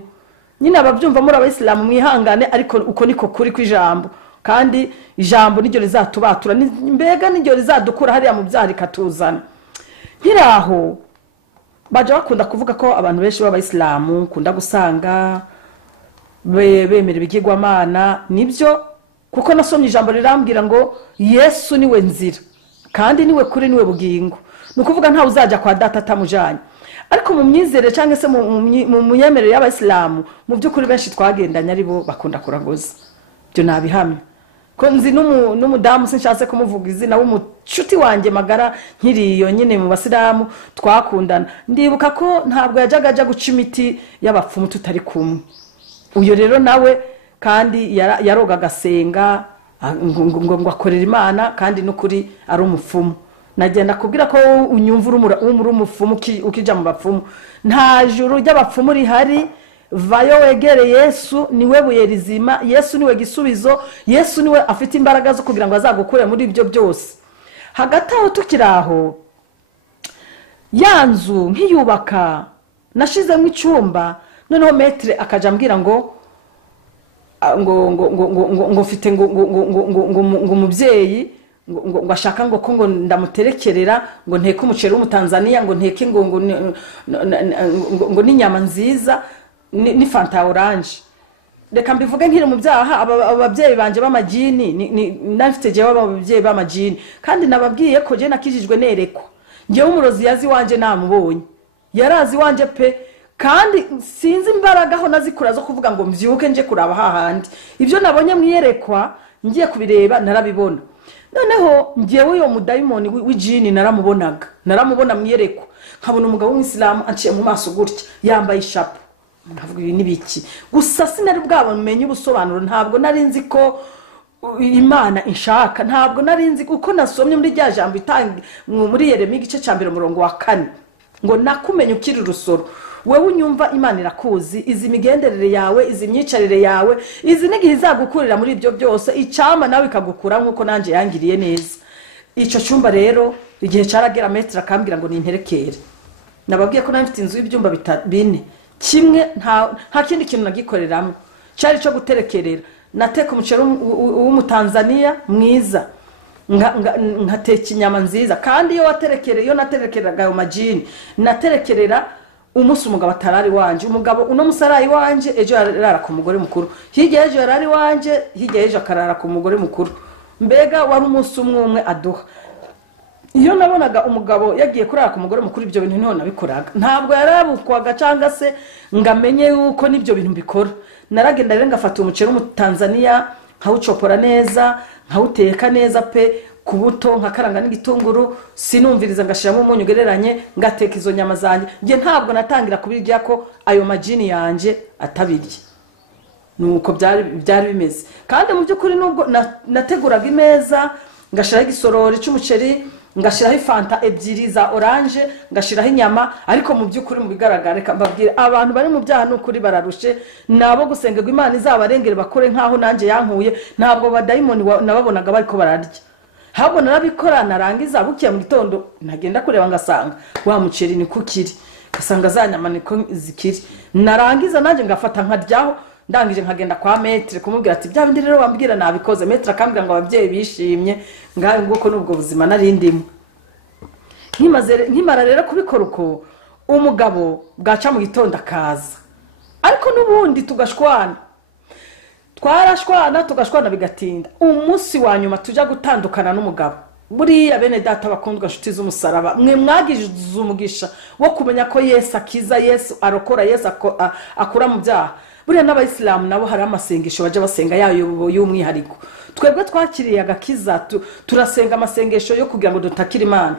nyine ababyumva muri abayisilamu mwihangane ariko uko niko kuri kwijambo kandi ijambo niryo rizatubatura mbega niryo rizadukura hariya mu byari katuzana nkiraho baje bakunda kuvuga ko abantu benshi b'abayisilamu kunda gusanga bemera ibigirwamana nibyo kuko nasomye ijambo rirambwira ngo Yesu niwe nzira kandi niwe kuri niwe bugingo nukuvuga nta uzajya kwa data atamujanye ariko mu myizere cyangwa se mu munyemerero y'abayisilamu mu byukuri benshi twagendanye ari bo bakunda kuraguza byo nabihamye ko nzi n'umudamu sinshatse kumuvuga izina w'umucuti wanjye magara nkiriyo nyine mu basilamu twakundana ndibuka ko ntabwo yajya guca imiti y'abapfumu tutari kumwe uyo rero nawe kandi yaroga gasenga ngo akorera Imana kandi n'ukuri ari umupfumu nagenda kubwira ko unyumva uri umupfumu ukija mu bapfumu nta juru ry'abapfumu rihari vayo wegere Yesu, niwe buye rizima, Yesu niwe gisubizo, Yesu niwe afite imbaraga zo kugira ngo azagukure muri ibyo byose. Hagati aho tukiraho yanzu nkiyubaka nashizemo icyumba, noneho metre akaja ambwira ngo mfite ngo umubyeyi ngo ashaka ngo ndamuterekerera ngo nteke umuceri w'umutanzania ngo nteke ngo n'inyama nziza ni fanta orange. Reka mbivuge nkiri mu byaha, ababyeyi banje b'amajini nafite jewe ababyeyi b'amajini, kandi nababwiye ko je nakijijwe nerekwa. Ngewe umurozi yazi wanje namubonye, yarazi wanje pe, kandi sinzi imbaraga aho nazikura zo kuvuga ngo mvyuke nje kuraba hahandi. Ibyo nabonye mwiyerekwa ngiye kubireba narabibona. Noneho ngewe uyo mudayimoni w'ijini naramubona mwiyerekwa, nkabona umugabo w'Umuyisilamu anciye mu maso gutya yambaye ishapo. Ndavuga ibi nibiki? Gusa sinari bwabo menye ubusobanuro, ntabwo nari nzi ko Imana inshaka, ntabwo nari nzi uko nasomye muri rya jambo itangi muri Yeremiya igice cya 4 ngo nakumenye ukiri rusoro. Wewe unyumva Imana irakuzi, izi migenderere yawe, izi myicarire yawe, izi nigihe izagukurira muri ibyo byose, icama nawe ikagukura nkuko nanje yangiriye neza. Ico cyumba rero igihe caragera metre akambwira ngo ninterekere. Nababwiye ko nafite inzu y'ibyumba 4 kimwe nta kindi kintu nagikoreramo, cyari cyo guterekerera. Nateka umuceri w'umutanzania mwiza, nkateka inyama nziza, kandi iyo naterekeraga ayo majini naterekerera umunsi umugabo atarari wanje. Umugabo uno musarayi wanje ejo yarara ku mugore mukuru, hirya ejo yarari wanje, hirya ejo akarara ku mugore mukuru. Mbega wari umunsi umwe aduha. Iyo nabonaga umugabo yagiye kurara ku mugore mukuru, ibyo bintu niho nabikoraga. Ntabwo yarabukwaga cyangwa se ngamenye yuko nibyo bintu bikora. Naragenda rero ngafata umuceri w'umutanzania nkawucopora neza, nkawuteka neza pe, kubuto nkakaranga n'igitunguru, sinumviriza ngashiramo umunyu gereranye, ngateka izo nyama zanje. Nge ntabwo natangira kubirya ko ayo majini yanje atabirya. Nuko byari bimeze. Kandi mu byukuri nubwo nateguraga imeza, ngashiraho igisorori cy'umuceri, ngashiraho fanta 2 za orange, ngashiraho inyama, ariko mu byukuri mu bigaragara reka mbabwire abantu bari mu byaha n'ukuri bararushe, nabo gusengerwa Imana izabarengere bakore nkaho nanje yankuye. Ntabwo badayimoni nababonaga bariko bararya, habwo narabikora narangiza bukiye mu gitondo nagenda kureba ngasanga wa muceri ni kukiri, gasanga za nyama niko zikiri. Narangiza nanje ngafata nkaryaho, ndangije nkagenda kwa metre kumubwira ati bya bindi rero wambwira nabikoze. Metre akambwira ngo ababyeyi bishimye, ngaho nguko nubwo buzima narindimo. Nkimara rero kubikora uko, umugabo bwaca mu gitondo akaza, ariko nubundi tugashwana, tugashwana bigatinda. Umunsi wa nyuma tujya gutandukana n'umugabo, buriya bene data bakundwa nshuti z'umusaraba, mwe mwagize umugisha wo kumenya ko Yesu akiza, Yesu arokora, Yesu akura mu byaha. Buriya n'abayisilamu nabo hari amasengesho baje basenga yayo y'umwihariko. Twebwe twakiriye agakiza, turasenga amasengesho yo kugira ngo dutakire Imana.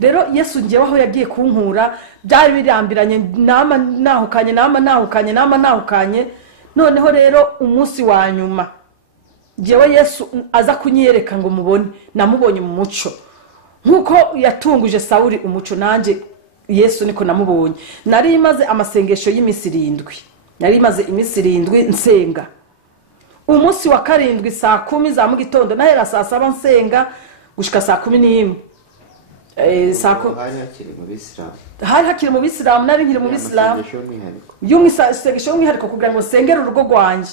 Rero Yesu ngewe aho yagiye kunkura byari birambiranye, nahukanye. Noneho rero umunsi wa nyuma ngewe Yesu aza kunyereka ngo mubone, namubonye mu muco nkuko yatunguje Sawuli umuco, nanje Yesu niko namubonye. Nari imaze amasengesho y'iminsi 7 nsenga. Umunsi wa 7 saa 10 za mu gitondo, nahera saa 7 nsenga gushika saa 11. Hari hakiri mu Bisilamu, nari nkiri mu Bisilamu y'umwisengesho w'umwihariko kugira ngo sengere urugo rwanje.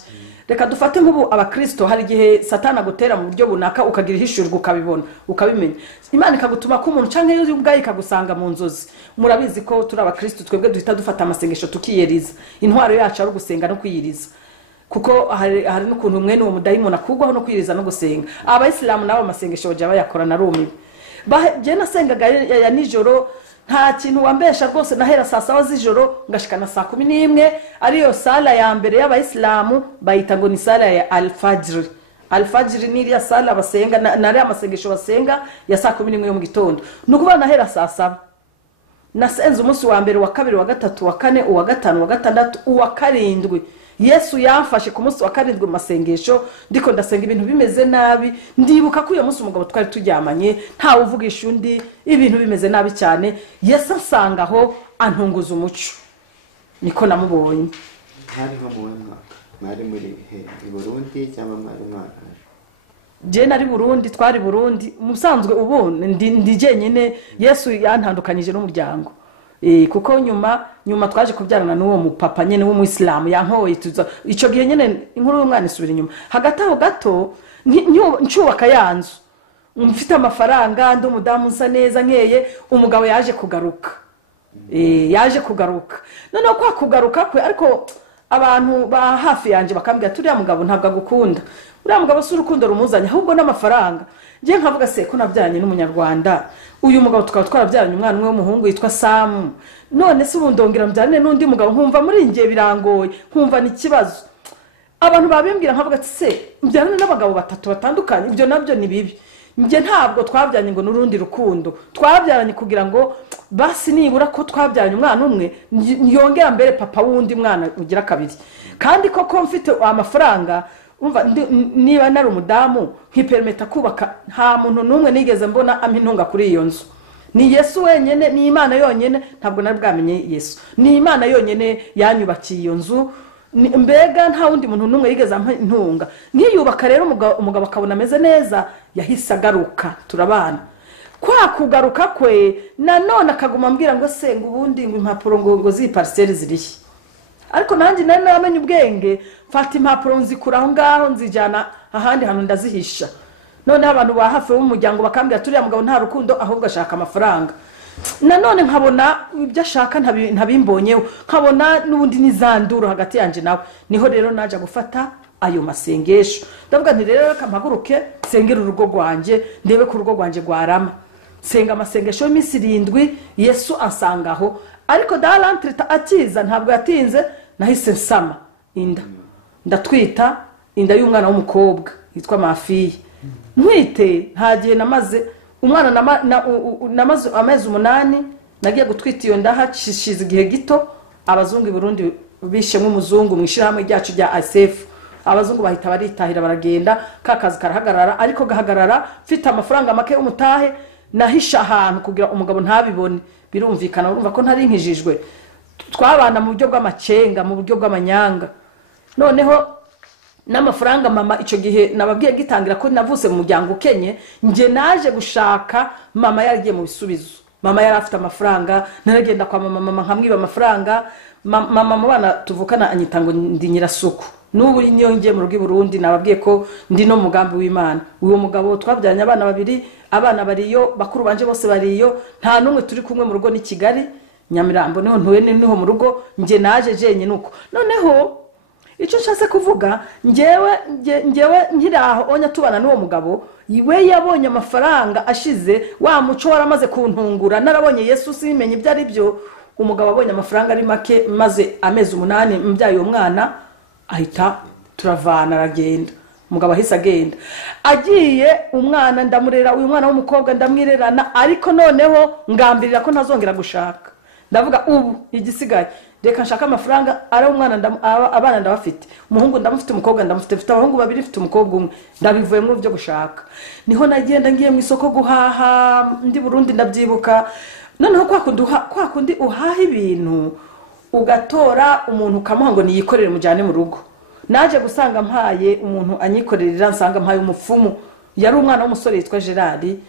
Reka dufate nk'ubu abakristo, hari gihe Satana gutera mu buryo bunaka ukagira ihishurwa ukabibona ukabimenya. Imana ikagutuma ko umuntu canke yo ubwaye ikagusanga mu nzozi. Murabizi ko turi abakristo twebwe duhita dufata amasengesho tukiyeriza. Intwaro yacu ari gusenga no kwiyiriza, kuko hari n'ukuntu umwe n'uwo mudayimoni akugwaho no kwiyiriza no gusenga. Abayisilamu nabo amasengesho baje bayakorana rumiwe. Je nasengaga ya nijoro, nta kintu wambesha rwose. Nahera saa 7 z'ijoro ngashikana saa 11, ariyo sala ya mbere y'abayisilamu bayita ngo ni sala ya al-fajr. Al-fajr ni iriya sala basenga, nari amasengesho basenga ya saa 11 yo mu gitondo. Nukuba nahera saa 7 nasenze umunsi wa mbere, wa kabiri, wa gatatu, wa kane, uwa gatanu, wa gatandatu, uwa 7. Yesu yamfashe ku munsi wa 7 mu masengesho, ndiko ndasenga ibintu bimeze nabi. Ndibuka ko uyo munsi umugabo twari tujyamanye, nta uvugisha undi, ibintu bimeze nabi cyane. Yesu asangaho antunguza umuco, niko namubonye. hari nko mu mwaka mwari muri i Burundi cyangwa mwari mwaka je nari Burundi twari Burundi musanzwe ubu ndi jenyine Yesu yantandukanyije n'umuryango kuko nyuma twaje kubyarana n'uwo mupapa nyene w'umuyisilamu yankoye tuza ico gihe nyene inkuru y'umwana isubira inyuma hagati aho gato ncubaka yanzu mfite amafaranga ndi umudamu nsa neza nkeye umugabo yaje kugaruka noneho kwa kugaruka kwe ariko abantu ba hafi yanje bakambwira turiya mugabo ntabwo agukunda uriya mugabo si urukundo rumuzanye ahubwo n'amafaranga ngiye nkavuga se ko nabyaranye n'umunyarwanda uyu mugabo tukaba twarabyaranye umwana umwe w'umuhungu yitwa Samu none se ubundongera mbyarane n'undi mugabo nkumva muri ngiye birangoye nkumva n'ikibazo abantu babimbwira nkavuga ati se mbyarane n'abagabo batatu batandukanye ibyo nabyo ni bibi nge ntabwo twabyaranye ngo n'urundi rukundo twabyaranye kugira ngo basi nibura ko twabyaranye umwana umwe yongera mbere papa wundi mwana ugira kabiri kandi koko mfite amafaranga umva niba nari umudamu nkipermeta kubaka nta muntu n'umwe nigeze mbona amintunga kuri iyo nzu ni Yesu wenyene ni Imana yonyene ntabwo nari bwamenye Yesu ni Imana yonyene yanyubakiye iyo nzu mbega nta wundi muntu n'umwe yigeze ampa nkiyubaka rero umugabo akabona ameze neza yahise agaruka turabana kwa kugaruka kwe nanone akaguma ambwira ngo se ngo ubundi ngo impapuro ngo ziparcelle zirihe ariko nanjye nari namenye ubwenge mfata impapuro nzikuraho ngaho nzijyana ahandi hantu ndazihisha none abantu ba hafi b'umuryango bakambwira turiya mugabo nta rukundo ahubwo ashaka amafaranga nanone nkabona ibyo ashaka ntabimbonyeho nkabona n'ubundi nizanduro hagati yanje nawe niho rero naje gufata ayo masengesho ndavuga nti rero kampaguruke sengera urugo rwanje ndebe ku rugo rwanje rwarama senga amasengesho y'iminsi 7 Yesu asangaho ariko dalantrita akiza ntabwo yatinze nahise nsama ndatwita inda y'umwana w'umukobwa yitwa Mafiye ntwite ntagiye namaze umwana namaze amezi 8 nagiye gutwita iyo ndahashize igihe gito abazungu i Burundi bishemwe umuzungu mwishirahamwe ryacu rya ASF abazungu bahita baritahira baragenda kakazi karahagarara ariko gahagarara mfite amafaranga make umutahe nahisha ahantu kugira umugabo ntabibone birumvikana urumva ko ntari nkijijwe twabana mu buryo bw'amacenga mu buryo bw'amanyanga noneho n'amafaranga mama ico gihe nababwiye gitangira ko navuse mu muryango ukenye nje naje gushaka mama yagiye mu bisubizo mama yari afite amafaranga naragenda kwa mama nkamwiba amafaranga mama mu bana tuvukana anyita ngo ndi nyirasuku n'ubu nyongeye mu rugo i Burundi nababwiye ko ndi no mugambi w'Imana uwo mugabo twabyaranye abana babiri abana bariyo bakuru banje bose bariyo nta numwe turi kumwe mu rugo ni Kigali Nyamirambo niho mu rugo nje naje jenye nuko noneho icyo nshase kuvuga ngewe nkiraho onya tubana n'uwo mugabo iwe yabonye amafaranga ashize wa muco waramaze kuntungura narabonye Yesu simenye ibyo ari byo umugabo abonye amafaranga ari make maze amezi 8 mbyaye uwo mwana ahita turavana aragenda umugabo ahise agenda agiye umwana ndamurera uyu mwana w'umukobwa ndamwirerana ariko noneho ngambirira ko ntazongera gushaka ndavuga ubu igisigaye reka nshaka amafaranga ari umwana abana ndabafite umuhungu ndamufite umukobwa ndamufite abahungu babiri mfite umukobwa umwe ndabivuye mu byo gushaka niho nagenda ngiye mu isoko guhaha ndi Burundi ndabyibuka noneho kwa kundi uhaha ibintu ugatora umuntu ukamuha ngo niyikorere mujyane mu rugo naje gusanga mpaye umuntu anyikorerera nsanga mpaye umupfumu yari umwana w'umusore yitwa Gerard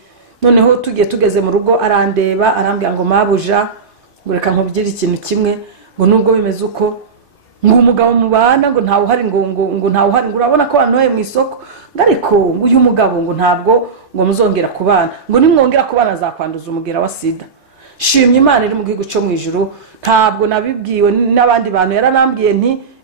noneho tugeze mu rugo arandeba arambwira ngo mabuja ngo reka nkubwire ikintu kimwe ngo nubwo bimeze uko ngo umugabo mubana ngo ntawe uhari ngo ntawe uhari ngo urabona ko wantoye mu isoko ariko ngo uyu mugabo ngo ntabwo ngo muzongera kubana ngo nimwongera kubana azakwanduza umugera wa sida shimye Imana iri mu gihugu cyo mu ijuru ntabwo nabibwiwe n'abandi bantu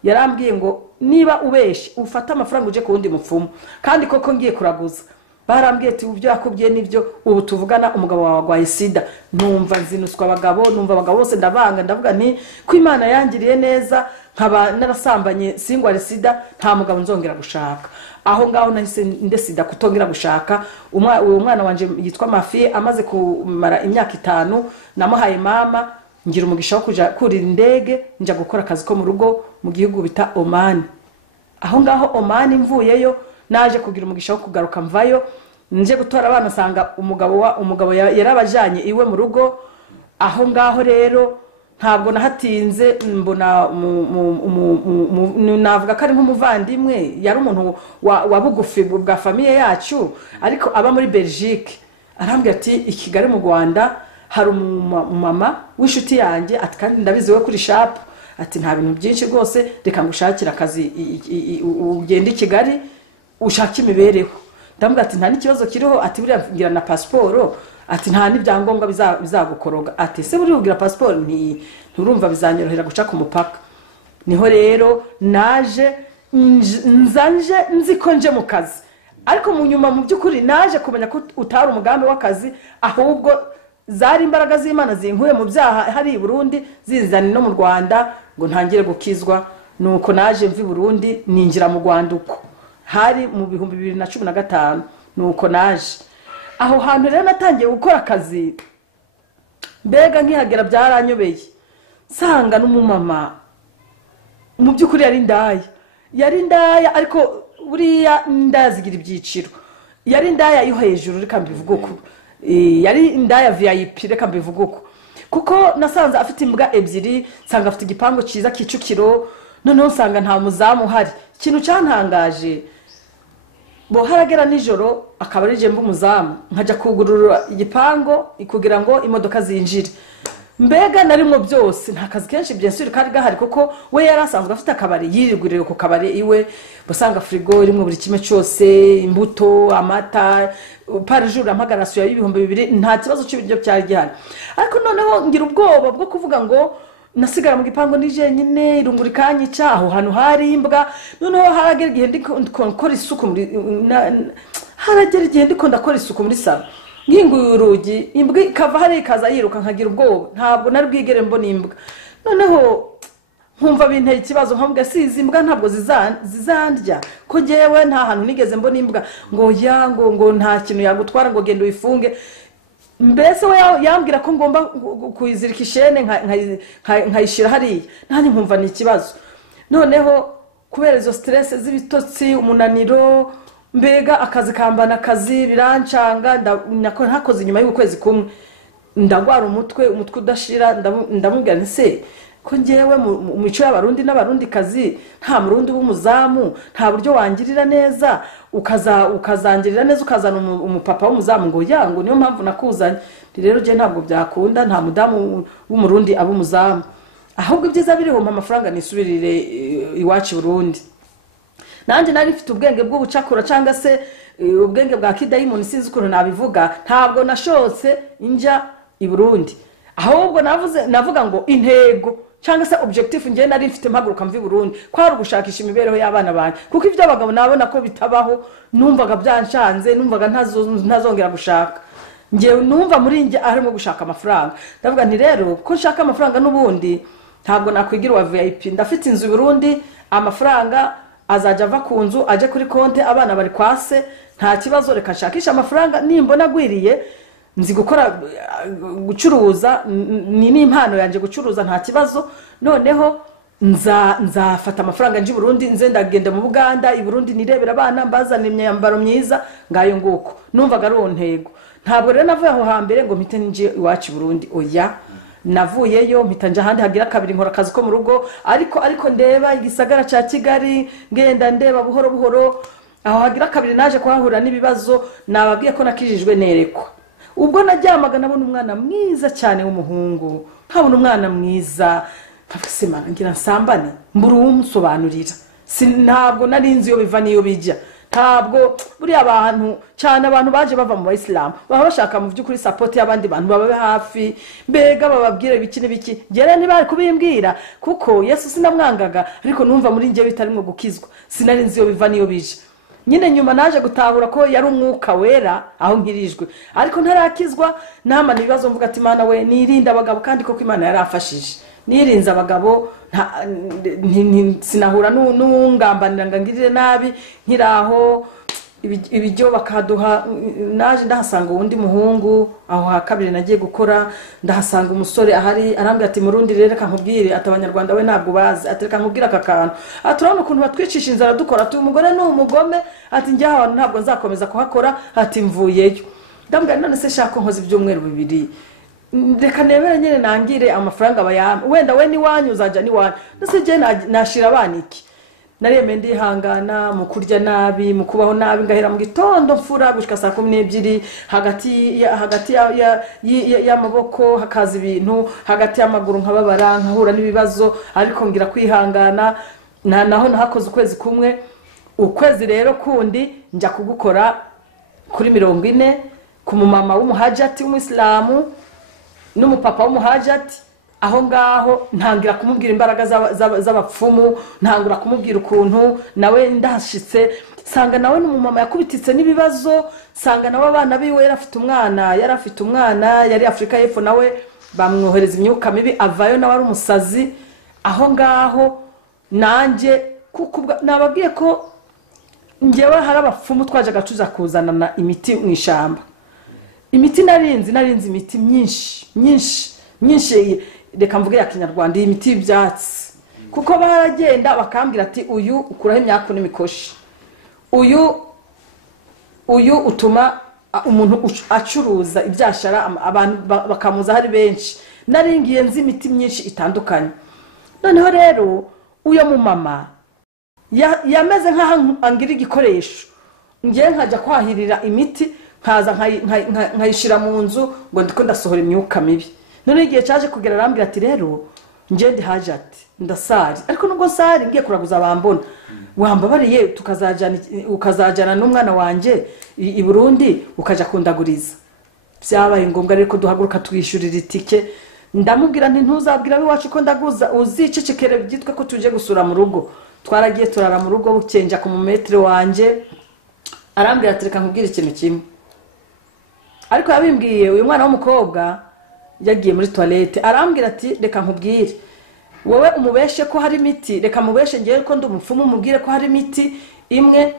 yarambwiye ngo niba ubeshe ufata amafaranga uje ku wundi mupfumu kandi koko ngiye kuraguza barambwiye ati ubyo yakubwiye nibyo ubu tuvugana umugabo wawe agwaye sida numva nzinuswa abagabo numva abagabo bose ndabanga ndavuga nti ko Imana yangiriye neza nkaba narasambanye singware sida nta mugabo nzongera gushaka aho ngaho nahise ndesida kutongera gushaka uwo mwana wanje yitwa Mafiye amaze kumara imyaka 5 namuhaye mama ngira umugisha wo kuja kurira indege nja gukora akazi ko mu rugo mu gihugu bita Oman aho ngaho Oman mvuyeyo naje kugira umugisha wo kugaruka mvayo nje gutora abana sanga umugabo yarabajanye iwe mu rugo aho ngaho rero ntabwo nahatinze mbona navuga ko ari nk'umuvandimwe yari umuntu wa bugufi bwa famiye yacu ariko aba muri Belgique arambwira ati i Kigali mu Rwanda hari umumama w'inshuti yanjye ati kandi ndabizi we kuri shop ati nta bintu byinshi rwose reka ngushakira akazi ugende i Kigali ushaka imibereho ndambwira ati nta n'ikibazo kiriho ati buriya ngira na pasiporo ati nta n'ibyangombwa bizagukoroga ati se buri ugira pasiporo nturumva bizanyorohera guca ku mupaka niho rero naje nzanje nzi ko nje mu kazi ariko mu nyuma mu by'ukuri naje kumenya ko utari umugambi w'akazi ahubwo zari imbaraga z'Imana zinkuye mu byaha hari i Burundi zinzana no mu Rwanda ngo ntangire gukizwa nuko naje mvi Burundi ninjira mu Rwanda uko hari mu 2015 nuko naje aho hantu rero natangiye gukora akazi mbega nkihagera byaranyobeye sanga n'umumama mu by'ukuri yari ndaya ariko buriya ndaya zigira ibyiciro yari ndaya yo hejuru reka mbivuga uko yari ndaya VIP reka mbivuga uko kuko nasanze afite imbwa ebyiri sanga afite igipango cyiza Kicukiro noneho nsanga nta muzamu hari ikintu cyantangaje bo haragera nijoro akaba ari jembe umuzamu nkajya kugurura igipango kugira ngo imodoka zinjire mbega narimo byose nta kazi kenshi byensuri kari gahari kuko we yarasanzwe afite akabari yirigurira ku kabari iwe busanga frigo irimo buri kimwe cyose imbuto amata par jour amagarasiyo y'ibihumbi 2 nta kibazo cy'ibiryo cyari gihari ariko noneho ngira ubwoba bwo kuvuga ngo nasigara mu gipango nije nyine irunguri kanyica aho hano hari imbwa noneho haragera igihe ndikora isuku muri haragera igihe ndikora isuku muri salo nginguye urugi imbwa ikava hari ikaza yiruka nkagira ubwoba ntabwo nari bwigere mbona imbwa noneho nkumva binteye ikibazo nkambwa sizi imbwa ntabwo zizandya ko jewe nta hantu nigeze mbona imbwa ngo nta kintu yagutwara ngo genda uyifunge mbese we yambwira ko ngomba kuyizirika ishene nkayishira hariya nanjye nkumva ni ikibazo noneho kubera izo stress z'ibitotsi umunaniro mbega akazi kambana akazi birancanga ntakoze inyuma y'ukwezi kumwe ndagwara umutwe udashira ndamubwira nti se ko ngewe mu mico y'abarundi n'abarundi kazi nta murundi w'umuzamu nta buryo wangirira neza ukazangirira neza ukazana umupapa w'umuzamu ngo yango niyo mpamvu nakuzanye rero je ntabwo byakunda nta mudamu w'umurundi aba umuzamu ahubwo ibyiza biriho amafaranga nisubirire iwacu Burundi nanjye nari mfite ubwenge bw'ubucakura cyangwa se ubwenge bwa kidayimoni sinzi ukuntu nabivuga ntabwo nashotse inja i Burundi ahubwo navuga ngo intego cyangwa se objective ngiye nari mfite mpaguruka mvi Burundi kwari gushakisha imibereho y'abana banje kuko ivyo abagabo nabona ko bitabaho numvaga byanshanze numvaga ntazongera gushaka ngiye numva muri nge arimo gushaka amafaranga ndavuga nti rero ko nshaka amafaranga n'ubundi ntabwo nakwigira wa VIP ndafite inzu i Burundi amafaranga azaja ava ku nzu aje kuri konte abana bari kwase nta kibazo reka nshakisha amafaranga nimbona gwiriye nzi gukora gucuruza ni impano yanje gucuruza nta kibazo noneho nzafata amafaranga nje Burundi nze ndagenda mu Buganda i Burundi nirebera abana mbazana imyambaro myiza ngayo nguko numvaga ari ontego ntabwo rero navuye aho hambere ngo mpite nje iwacu Burundi oya navuyeyo mpita nje ahandi hagira kabiri nkora akazi ko mu rugo ariko ndeba igisagara ca Kigali ngenda ndeba buhoro buhoro aho hagira kabiri naje kuhahura n'ibibazo nababwiye ko nakijijwe nerekwa ubwo najyamaga nabona umwana mwiza cyane w'umuhungu nkabona umwana mwiza nkavuga ngira nsambane mburu umusobanurira ntabwo nari nzi yo biva niyo bijya ntabwo buri abantu cyane abantu baje bava mu Islam baba bashaka mu by'ukuri support y'abandi bantu bababe hafi mbega bababwire ibiki n'ibiki gere ntibari kubimbwira kuko Yesu sinamwangaga ariko numva muri nje bitarimo gukizwa sinari nzi yo biva niyo bije nyine nyuma naje gutahura ko yari umwuka wera aho nkirijwe ariko ntarakizwa nama nibibazo mvuga ati Mana we nirinda abagabo kandi koko Imana yarafashije nirinze abagabo sinahura n'ungambanira ngangirire nabi nkiraho ibijyo bakaduha naje ndahasanga undi muhungu aho hakabiri nagiye gukora ndahasanga umusore ahari arambye ati murundi rero kankubwire atabanyarwanda we ntabwo bazi atereka nkubwira akakantu aturabona ukuntu batwicisha inzara dukora ati umugore no umugome ati njya ahantu ntabwo nzakomeza kuhakora ati mvuyeyo ndambwira none se shaka nkoze ibyumweru 2 reka nebere nyine nangire amafaranga bayampa wenda we niwanyu uzaja niwanyu ndetse je nashira abaniki nareme ndihangana mu kurya nabi mu kubaho nabi ngahera mu gitondo mfura gushika saa 12 hagati y'amaboko hakaza ibintu hagati y'amaguru nkababara nkahura n'ibibazo ariko ngira kwihangana naho nahakoze ukwezi kumwe ukwezi rero kundi njya kugukora kuri 40 ku mumama w'umuhajati w'umuyisilamu n'umupapa w'umuhajati aho ngaho ntangira kumubwira imbaraga z'abapfumu ntangura kumubwira ukuntu nawe ndashitse sanga nawe n'umumama yakubititse n'ibibazo sanga nawe abana biwe yarafite umwana yari Afrika y'Epfo nawe bamwohereza imyuka mibi avayo nawe ari umusazi aho ngaho nanje kuko nababwiye ko ngewe hari abapfumu twajaga tuza kuzanana imiti mu ishamba imiti narinzi imiti myinshi reka mvuge ya Kinyarwanda imiti y'ibyatsi kuko baragenda bakambwira ati uyu ukuraho imyako n'imikoshi uyu utuma umuntu acuruza ibyashara abantu bakamuza hari benshi naringiye nzi imiti myinshi itandukanye noneho rero uyo mu mama yameze nkaho angira igikoresho ngiye nkajya kwahirira imiti nkaza nkayishira mu nzu ngo ndiko ndasohora imyuka mibi none igihe cyaje kugera arambwira ati rero nje ndi hajati ndasari ariko nubwo sari ngiye kuraguza abambona wambabariye ukazajana n'umwana wanje i Burundi ukaja kundaguriza byabaye ngombwa rero ko duhaguruka twishurira itike ndamubwira nti ntuzabwira biwacu ko ndaguza uzicecekere byitwe ko tuje gusura mu rugo twaragiye turara mu rugo bukenja ku mumetre wanje arambwira ati reka nkubwire ikintu kimwe ariko yabimbwiye uyu mwana w'umukobwa yagiye muri toilette arambwira ati reka nkubwire wowe umubeshe ko hari imiti reka mubeshe ngiye ko ndumupfumu mubwire ko hari imiti imwe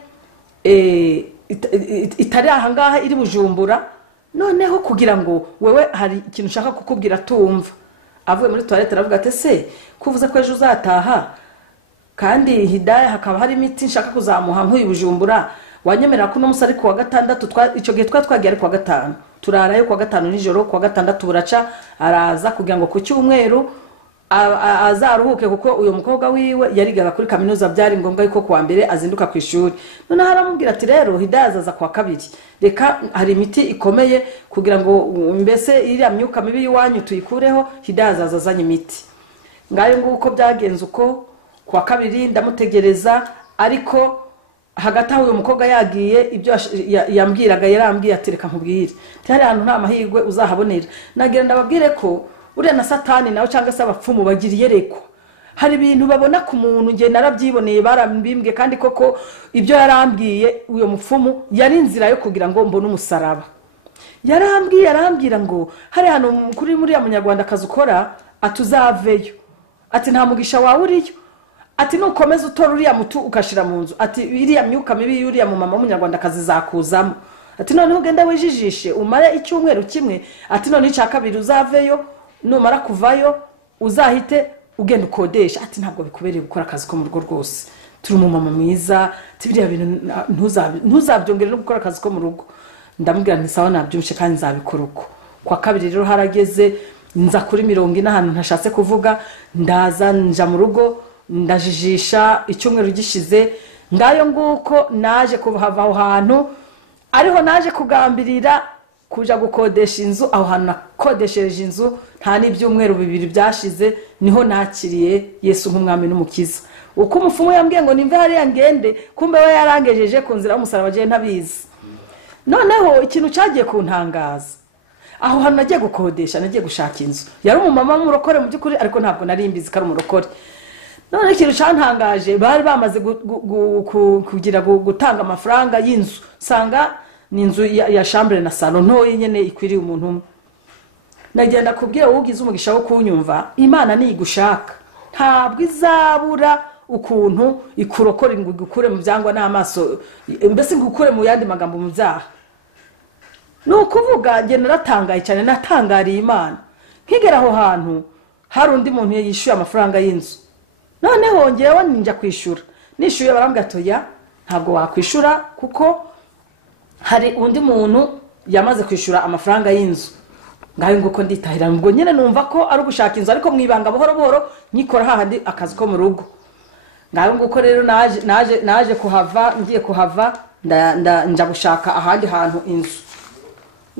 itari ahangaha iri Bujumbura noneho kugira ngo wewe hari ikintu ushaka kukubwira tumva avuye muri toilette aravuga ati se kuvuze ko ejo uzataha kandi Hidaya hakaba hari imiti nshaka kuzamuha nk'uyu Bujumbura wanyemera ko no musari ku wa gatandatu ico gihe twagiye ari ku wa gatanu turarayo ku wa gatanu nijoro ku wa gatandatu buraca araza kugira ngo ku cyumweru azaruhuke kuko uyo mukobwa wiwe yarigaga kuri kaminuza byari ngombwa yuko kuwa mbere azinduka ku ishuri none haramubwira ati rero Hidaya azaza kwa kabiri reka hari imiti ikomeye kugira ngo mbese iriya myuka mibi yiwanyu tuyikureho Hidaya azazanye imiti ngayo nguko byagenze uko kwa kabiri ndamutegereza ariko hagati aho uyu mukobwa yagiye ibyo yambwiraga yarambwiye ati reka nkubwire cyari ahantu nta mahirwe uzahabonera nagira ndababwire ko uriya na Satani nawe cyangwa se abapfumu bagiriye reko hari ibintu babona ku muntu nge narabyiboneye barambimbwe kandi koko ibyo yarambwiye uyo mupfumu yari inzira yo kugira ngo mbone umusaraba arambwira ngo hari hano kuri muri ya munyarwanda kazi ukora atuzaveyo ati nta mugisha wawe uriyo ati nukomeza utora uriya mutu ukashira mu nzu ati iriya myuka mibi yuriya mu mama w'umunyarwanda kazi zakuzamo ati none ugenda wijijishe umare icyumweru kimwe ati none icya kabiri uzaveyo numara kuvayo uzahite ugenda ukodesha ati ntabwo bikubereye gukora akazi ko mu rugo rwose turi mu mama mwiza tibiriya bintu ntuzabyongere no gukora akazi ko mu rugo ndamubwira nti sawa nabyumshe kandi nzabikora uko kwa kabiri rero harageze nza kuri 40 ahantu ntashatse kuvuga ndaza nja mu rugo ndajijisha icyumweru gishize ngayo nguko naje kuhava aho hantu ariho naje kugambirira kuja gukodesha inzu aho hantu nakodesheje inzu nta n'ibyumweru bibiri byashize niho nakiriye Yesu nk'umwami n'umukiza uko umupfumu yambwiye ngo nimve hari ngende kumbe we yarangejeje ku nzira y'umusaraba je ntabizi noneho ikintu cyagiye kuntangaza aho hantu nagiye gukodesha nagiye gushaka inzu yari umumama w'umurokore mu by'ukuri ariko ntabwo nari mbizi ko ari umurokore none ikintu cyantangaje bari bamaze kugira gutanga amafaranga y'inzu sanga ni inzu ya chambre na salon ntoye nyene ikwiriye umuntu umwe nagenda kubwira ugize umugisha wo kunyumva Imana ni igushaka ntabwo izabura ukuntu ikurokora ngo igukure mu byangwa n'amaso mbese ngukure mu yandi magambo mu byaha no kuvuga nge naratangaye cyane natangariye Imana nkigera aho hantu hari undi muntu yishyuye amafaranga y'inzu noneho ngewe ninjya kwishura nishyuye barambwira toya ntabwo wakwishura kuko hari undi muntu yamaze kwishura amafaranga y'inzu ngaho nguko nditahira ubwo nyine numva ko ari ugushaka inzu ariko mwibanga buhoro buhoro nyikora hahandi akazi ko mu rugo. Ngaho nguko rero naje kuhava, ngiye kuhava nja gushaka ahandi hantu inzu.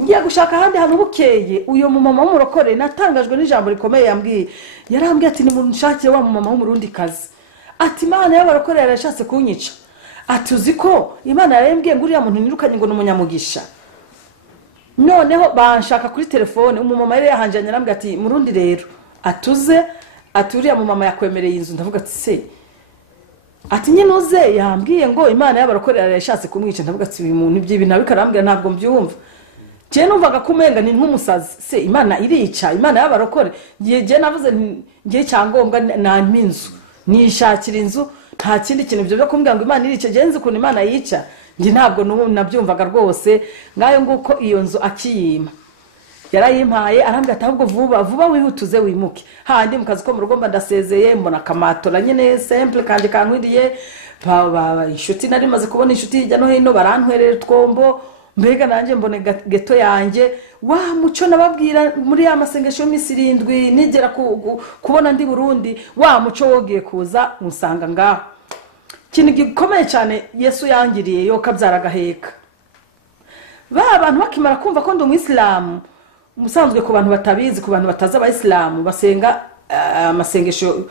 Ngiye gushaka ahandi hantu bukeye uyo mumama w'umurokore natangajwe n'ijambo rikomeye yambwiye. Yarambwiye ati nimunshakire wa mumama w'umurundi kazi. Ati Imana y'abarokore yarashatse kunyica. Ati uziko Imana yarembwiye ngo uriya muntu nirukanye ngo n'umunyamugisha. Noneho banshaka kuri telefone umumama yari yahanjanye arambwiye ati murundi rero atuze ati uriya mumama yakwemereye inzu. Ndavuga ati se ati nyine uze yambwiye ngo Imana y'abarokore yarashatse kumwica. Ndavuga ati uyu muntu ibyo bintu bikarambwira ntabwo mbyumva. Je numvaga kumenga ni nk'umusazi se Imana irica Imana y'abarokore. Je navuze ngiye cyangombwa na minzu nishakira inzu nta kindi kintu byo kumbwira ngo Imana irica. Je nzi ukuntu Imana yica nje ntabwo nabyumvaga rwose. Ngayo nguko iyo nzu akiyima yarayimpaye arambwira ati ahubwo vuba wihutuze wimuke handi mu kazi ko mu rugo mba ndasezeye mbona kamatora nyine simple kandi kankwiriye inshuti nari maze kubona inshuti hirya no hino barantwerera twombo. Mbega nanjye mbone geto yanjye wa muco nababwira muri ya masengesho y'Iminsi 7 nigera kubona ndi Burundi wa muco wogiye kuza musanga ngaho. Kintu gikomeye cyane Yesu yangiriye yo kabyara gaheka. Abantu bakimara kumva ko ndi umwisilamu musanzwe ku bantu batabizi ku bantu bataza abayisilamu basenga amasengesho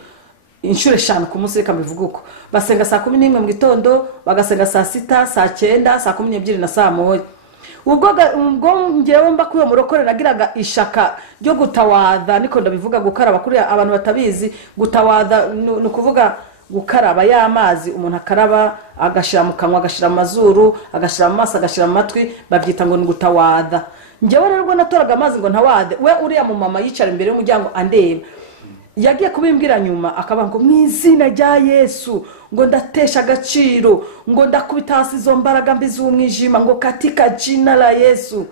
inshuro 5 ku munsi reka mbivuga uko. Basenga saa 11 mu gitondo bagasenga saa 6 saa 9 saa 12 na saa 1. Ubwo ngewe mba kuyo murokore nagiraga ishaka ryo gutawadha niko ndabivuga gukaraba kuri abantu batabizi. Gutawadha no kuvuga gukaraba y'amazi umuntu akaraba agashira mu kanwa agashira mu mazuru agashira mu maso agashira mu matwi babyita ngo ni gutawadha. Ngewe rero natoraga amazi ngo ntawade we uriya mu mama yicara imbere y'umuryango andeba. Yagiye kubimbwira nyuma akaba ngo mwizina rya Yesu ngo ndatesha agaciro ngo ndakubita hasi zo mbaraga mbi z'umwijima ngo katika jina la Yesu.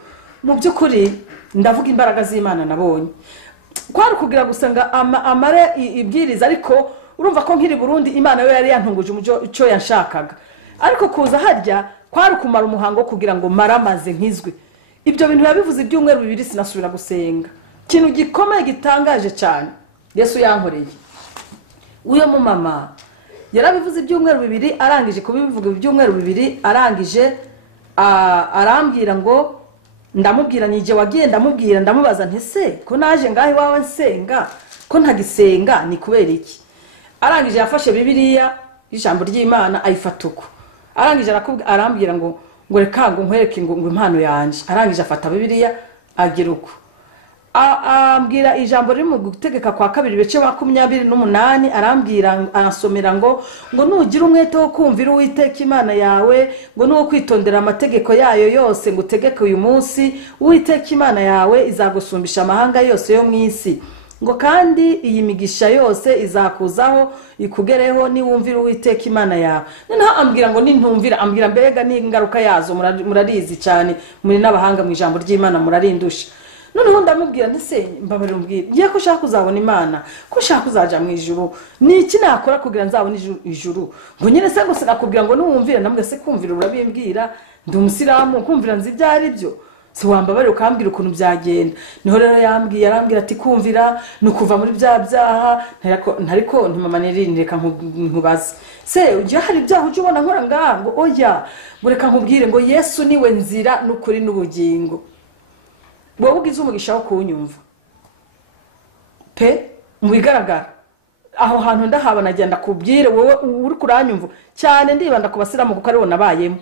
Mu byukuri ndavuga imbaraga z'Imana nabonye kwari kugira gusanga amare ibwiriza ariko urumva ko nkiri Burundi Imana yo yari yantunguje cyo yanshakaga ariko kuza harya kwari kumara umuhango kugira ngo maramaze nkizwe. Ibyo bintu yabivuze ibyumweru 2 sinasubira gusenga. Kintu gikomeye gitangaje cyane Yesu yankoreye. Uyo mu mama yarabivuze ibyumweru 2 arangije kubivuga ibyumweru 2 arangije arambwira ngo ndamubwira nije wagiye ndamubaza nti se ko naje ngaho iwawe nsenga ko ntagisenga ni kubera iki. Arangije yafashe Bibiliya ijambo ry'Imana ayifatuko. Arangije arambwira ngo reka ngo nkwereke ngo impano yanje. Arangije afata Bibiliya agira uko ambwira ijambo riri mu gutegeka kwa 2:28 arambwira arasomera ngo nugira umwete wo kumvira Uwiteka Imana yawe ngo nuwo kwitondera amategeko yayo yose ngo utegeke uyu munsi Uwiteka Imana yawe izagusumbisha amahanga yose yo mwisi ngo kandi iyi migisha yose izakuzaho ikugereho ni wumvira Uwiteka Imana yawe. Noneho ambwira ngo nintumvira ambwira mbega ni ingaruka yazo murarizi cyane muri n'abahanga mu ijambo ry'Imana murarindusha. Noneho ndamubwira ndese mbabare umbwira ngiye ko ushaka kuzabona Imana ko ushaka kuzaja mu ijuru ni iki nakora kugira nzabona ijuru ngo nyine se gusa nakubwira ngo nuwumvira ndambwe se kumvira urabimbwira ndi umusiramu kumvira nzi byari byo si wambabare ukambwira ukuntu byagenda. Niho rero yarambwira ati kumvira nukuva muri bya byaha ntariko ntimama nireka nkubaze se ujye hari byaha uje ubona nkora ngo oya bureka nkubwire ngo Yesu niwe nzira n'ukuri n'ubugingo. Wowe ugize umugisha wo kunyumva pe mu bigaragara aho hantu ndahaba nagenda kubwire wowe uri kuranyumva cyane ndibanda ku basiramu kuko aribo nabayemo.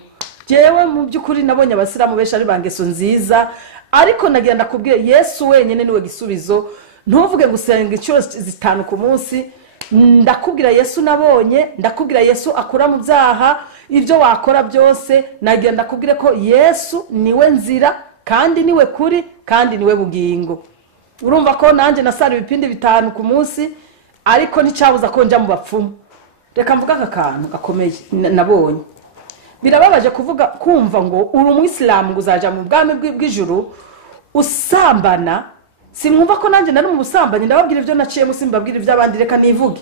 Jewe mu byukuri nabonye abasiramu benshi ari bangeso nziza ariko nagenda kubwire Yesu wenyine niwe gisubizo. Ntuvuge gusenga inshuro 5 ku munsi. Ndakubwira Yesu nabonye ndakubwira Yesu akura mu byaha ibyo wakora byose. Nagenda kubwire ko Yesu niwe nzira kandi niwe kuri kandi niwe bugingo. Urumva ko nanje nasara ibipindi 5 ku munsi ariko nticyabuza ko nja mu bapfumu. Reka mvuga akakantu gakomeye nabonye. Birababaje kuvuga kumva ngo uri umwisilamu nguzaja mu bwami bw'ijuru usambana. Simwumva ko nanje nari mu busambanyi ndababwira ibyo naciye musi mbabwira iby'abandi reka nivuge.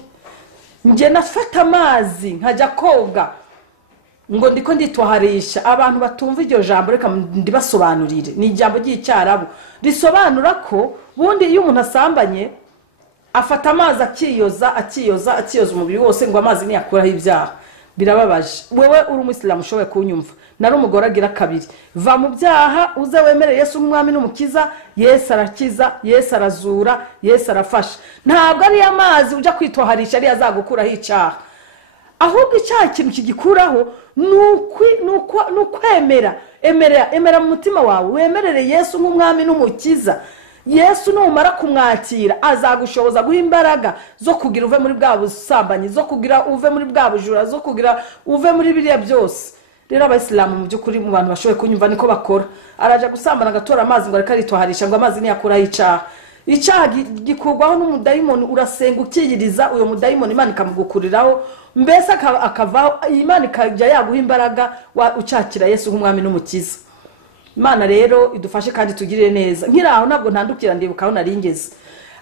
Nje nafata amazi nkajya koga ngo ndiko nditwaharisha abantu batumva iryo jambo reka ndibasobanurire ni ijambo ry'icyarabu risobanura ko bundi iyo umuntu asambanye afata amazi akiyoza umubiri wose ngo amazi niyakuraho ibyaha birababaje wewe uri umuyisilamu ushoboye kunyumva nari umugore agira kabiri va mu byaha uze wemere Yesu nk'umwami n'umukiza Yesu arakiza Yesu arazura Yesu arafasha ntabwo ari amazi ujya kwitwaharisha ari azagukuraho icyaha ahubwo icyaha ikintu kigikuraho nukwemera emera mu mutima wawe wemerere Yesu nk'umwami n'umukiza Yesu numara kumwakira azagushoboza guha imbaraga zo kugira uve muri bwa busambanyi zo kugira uve muri bwa bujura zo kugira uve muri biriya byose rero abayisilamu mu by'ukuri mu bantu bashoboye kunyumva niko bakora araje gusambana agatora amazi ngo ariko aritwaharisha ngo amazi niyakuraho icyaha gikurwaho n'umudayimoni urasenga ukiyiriza uyo mudayimoni Imana ikamugukuriraho mbese akavaho Imana ikajya yaguha imbaraga ucakira Yesu nk'umwami n'umukiza Imana rero idufashe kandi tugirire neza nkiraho ntabwo ntandukira ndibukaho naringeze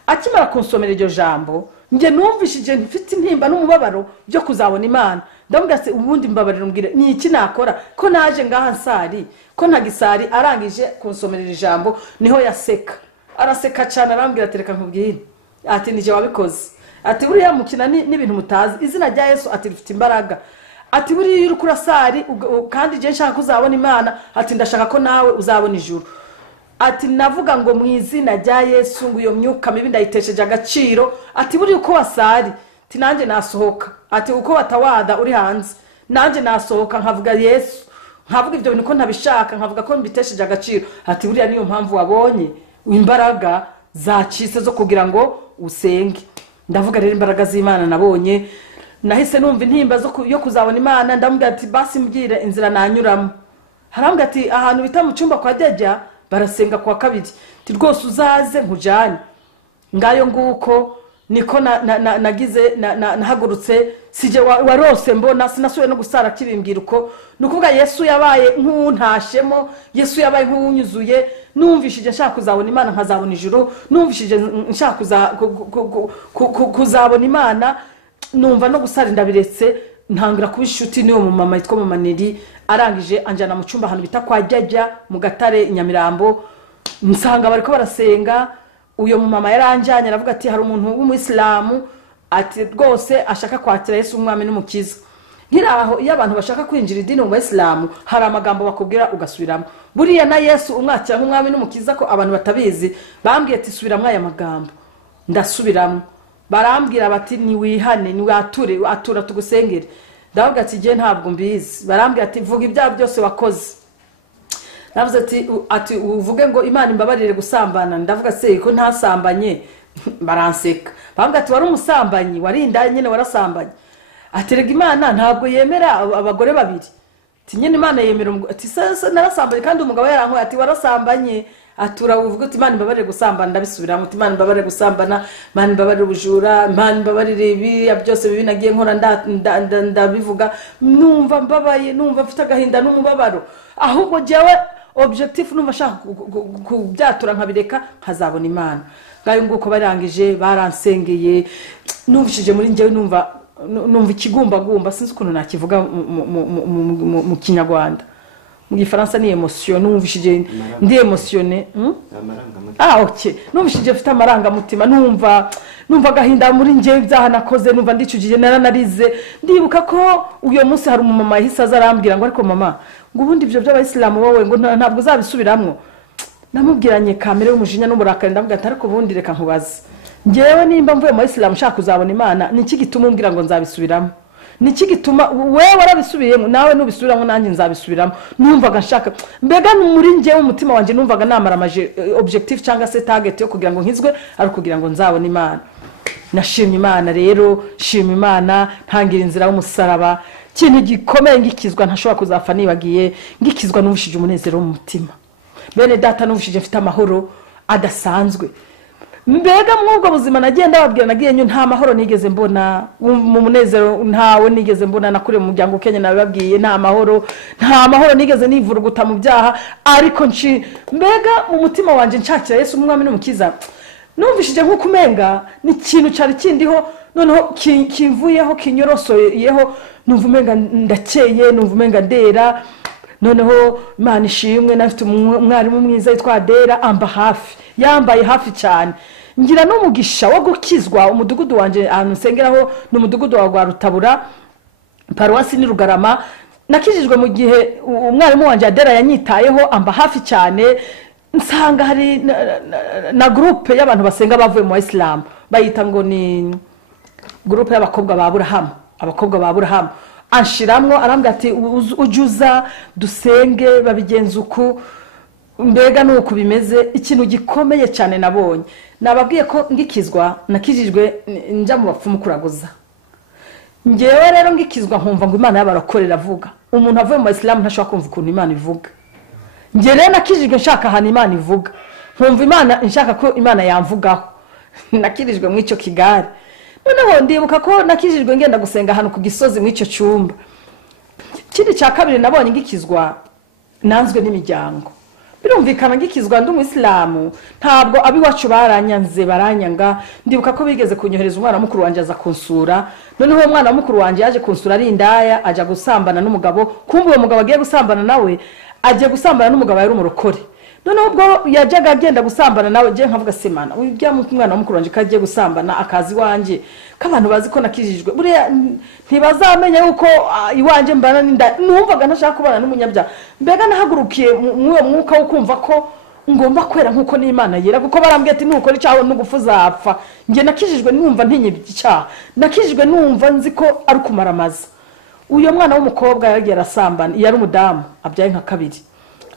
akimara konsomera iryo jambo nge numvishije mfite intimba n'umubabaro byo kuzabona Imana ndamubwira se ubundi mbabarira umbwire ni iki nakora ko naje ngaha nsari ko ntagisari arangije konsomera iri jambo niho yaseka araseka cyane arambwira ati reka nkubwire ati nije wabikoze ati buriya mukina n'ibintu mutazi izina rya Yesu ati rifite imbaraga ati buriya uri kurasari kandi je nshaka kuzabona Imana ati ndashaka ko nawe uzabona ijuru ati navuga ngo mu izina rya Yesu ngo iyo myuka mibi ndayitesheje agaciro ati buriya uko wasari ati nanjye nasohoka ati uko watawada uri hanze nanjye nasohoka nkavuga Yesu nkavuga ibyo bintu ko ntabishaka nkavuga ko mbitesheje agaciro ati buriya niyo mpamvu wabonye imbaraga zacitse zo kugira ngo usenge ndavuga rero imbaraga z'Imana nabonye nahise numva intimba yo kuzabona Imana ndamubwira ati basi mbwire inzira nanyuramo harambwira ati ahantu bita mu cyumba kwa Jajja barasenga kwa kabiri ati rwose uzaze nkujane ngayo nguko niko nagize nahagurutse sije warose mbona sinasuye no gusara kibimbwira uko nukuvuga Yesu yabaye nk'untashemo Yesu yabaye nk'unyuzuye numvishije nshaka kuzabona Imana nkazabona ijuru numvishije nshaka kuzabona Imana numva no gusara ndabiretse ntangira kuba inshuti niyo mu mama yitwa Mama Neri arangije anjana mu cyumba ahantu bita kwa Jajja mu Gatare Nyamirambo nsanga bariko barasenga uyo mu mama yaranjanye aravuga ati hari umuntu w'umuyisilamu ati rwose ashaka kwakira Yesu umwami n'umukiza nkiraho iyo abantu bashaka kwinjira idini mu Bayisilamu hari amagambo bakubwira ugasubiramo buriya na Yesu umwakira nk'umwami n'umukiza ko abantu batabizi bambwiye ati subiramo aya magambo ndasubiramo barambwira bati ni wihane ni watura tugusengere ndavuga ati je ntabwo mbizi barambwira ati vuga ibyaha byose wakoze navuze ati uvuge ngo Imana imbabarire gusambana ndavuga se ko ntasambanye baranseka bambwira ati wari umusambanyi warinda nyene warasambanye ati rega Imana ntabwo yemera abagore babiri ati nyene Imana yemera ati sasa narasambanye kandi umugabo yarankoye ati warasambanye atura uvuga ati Imana imbabarire gusambana ndabisubiramo ati Imana imbabarire gusambana Imana imbabarire ubujura Imana imbabarire ibi byose bibi nagiye nkora ndabivuga numva mbabaye numva mfite agahinda n'umubabaro ahubwo jewe objectif numva shaka kubyatura nkabireka nkazabona Imana ngayo nguko barangije baransengeye numvishije muri njyewe numva ikigumbagumba sinzi ukuntu nakivuga mu Kinyarwanda mu Gifaransa ni emotion numvishije ndi emotionné okay numvishije mfite amarangamutima numva gahinda muri njyewe byaha nakoze numva ndicujije naranarize ndibuka ko uyo munsi hari umumama yahise azarambwira ngo ariko mama ngo ubundi ibyo by'Abayisilamu wowe ngo ntabwo uzabisubiramwo namubwiranye kamere y'umujinya n'umurakari ndavuga ati ariko ubundi reka nkubaze njyewe nimba mvuye mu Bayisilamu nshaka kuzabona Imana niki gituma umbwira ngo nzabisubiramo niki gituma wewe warabisubiyemo nawe nubisubiramo nanjye nzabisubiramo numvaga nshaka mbega muri njyewe umutima wanje numvaga namaramaje objectif cyangwa se target yo kugira ngo nkizwe ari kugira ngo nzabona Imana nashimye Imana rero shimye Imana ntangira inzira y'umusaraba kintu gikomeye ngikizwa ntashobora kuzapfa nibagiye ngikizwa n'ubushije umunezero mu mutima bene data n'ubushije mfite amahoro adasanzwe mbega mwubwo buzima nagenda babwira nagiye nyo nta mahoro nigeze mbona mu munezero ntawe nigeze mbona nakure mu muryango Kenya nababwiye nta mahoro nigeze nivuruguta mu byaha ariko mbega mu mutima wanje nshakira Yesu umwami n'umukiza numvishije nk'uko umenga ni ikintu cyari kindiho noneho kivuyeho kinyorosoyeho numva umenga ndakeye numva umenga ndera noneho Imana ishimwe nafite umwarimu mwiza yitwa Dera amba hafi yambaye hafi cyane ngira n'umugisha wo gukizwa umudugudu wanje ahantu nsengeraho n'umudugudu wa Rutabura paruwasi ni Rugarama nakijijwe mu gihe umwarimu wanje Dera yanyitayeho amba hafi cyane nsanga hari na groupe y'abantu basenga bavuye mu Islam bayita ngo ni groupe y'abakobwa ba Aburahamu anshiramwo arambwira ati ujuza dusenge babigenza uku mbega nuko bimeze ikintu gikomeye cyane nabonye nababwiye ko ngikizwa nakijijwe njya mu bapfumu kuraguza ngewe rero ngikizwa nkumva ngo Imana y'abarakorera avuga umuntu avuye mu Islam ntashobora kumva ukuntu Imana ivuga ngewe rero nakijijwe nshaka ahantu Imana ivuga nkumva Imana nshaka ko Imana yamvugaho nakirijwe mu icyo kigare noneho ndibuka ko nakijijwe ngenda gusenga ahantu ku gisozi mu icyo cyumba kindi cya kabiri nabonye ngikizwa nanzwe n'imiryango birumvikana ngikizwa ndi umuyisilamu ntabwo abiwacu baranyanze baranyanga ndibuka ko bigeze kunyohereza umwana mukuru wanje aza kunsura noneho umwana mukuru wanje yaje kunsura ari indaya aja gusambana n'umugabo kumbe uwo mugabo agiye gusambana nawe agiye gusambana n'umugabo yari umurokore noneho ubwo yajaga agenda gusambana nawe je nkavuga semana ujya mu mwana mukuru wanje kagiye gusambana akazi wanje kabantu bazi ko nakijijwe buriya ntibazamenya yuko iwanje mbana n'inda numvaga ntashaka kubana n'umunyabya mbega nahagurukiye mwuwo mwuka wo kumva ko ngomba kwera nkuko n'Imana yera kuko barambwiye ati nukora icyaho n'ugufu zapfa nge nakijijwe numva ntinyibye icyaha nakijijwe numva nzi ko ari kumaramaza uyo mwana w'umukobwa yagiye arasambana yari umudamu abyaye nka kabiri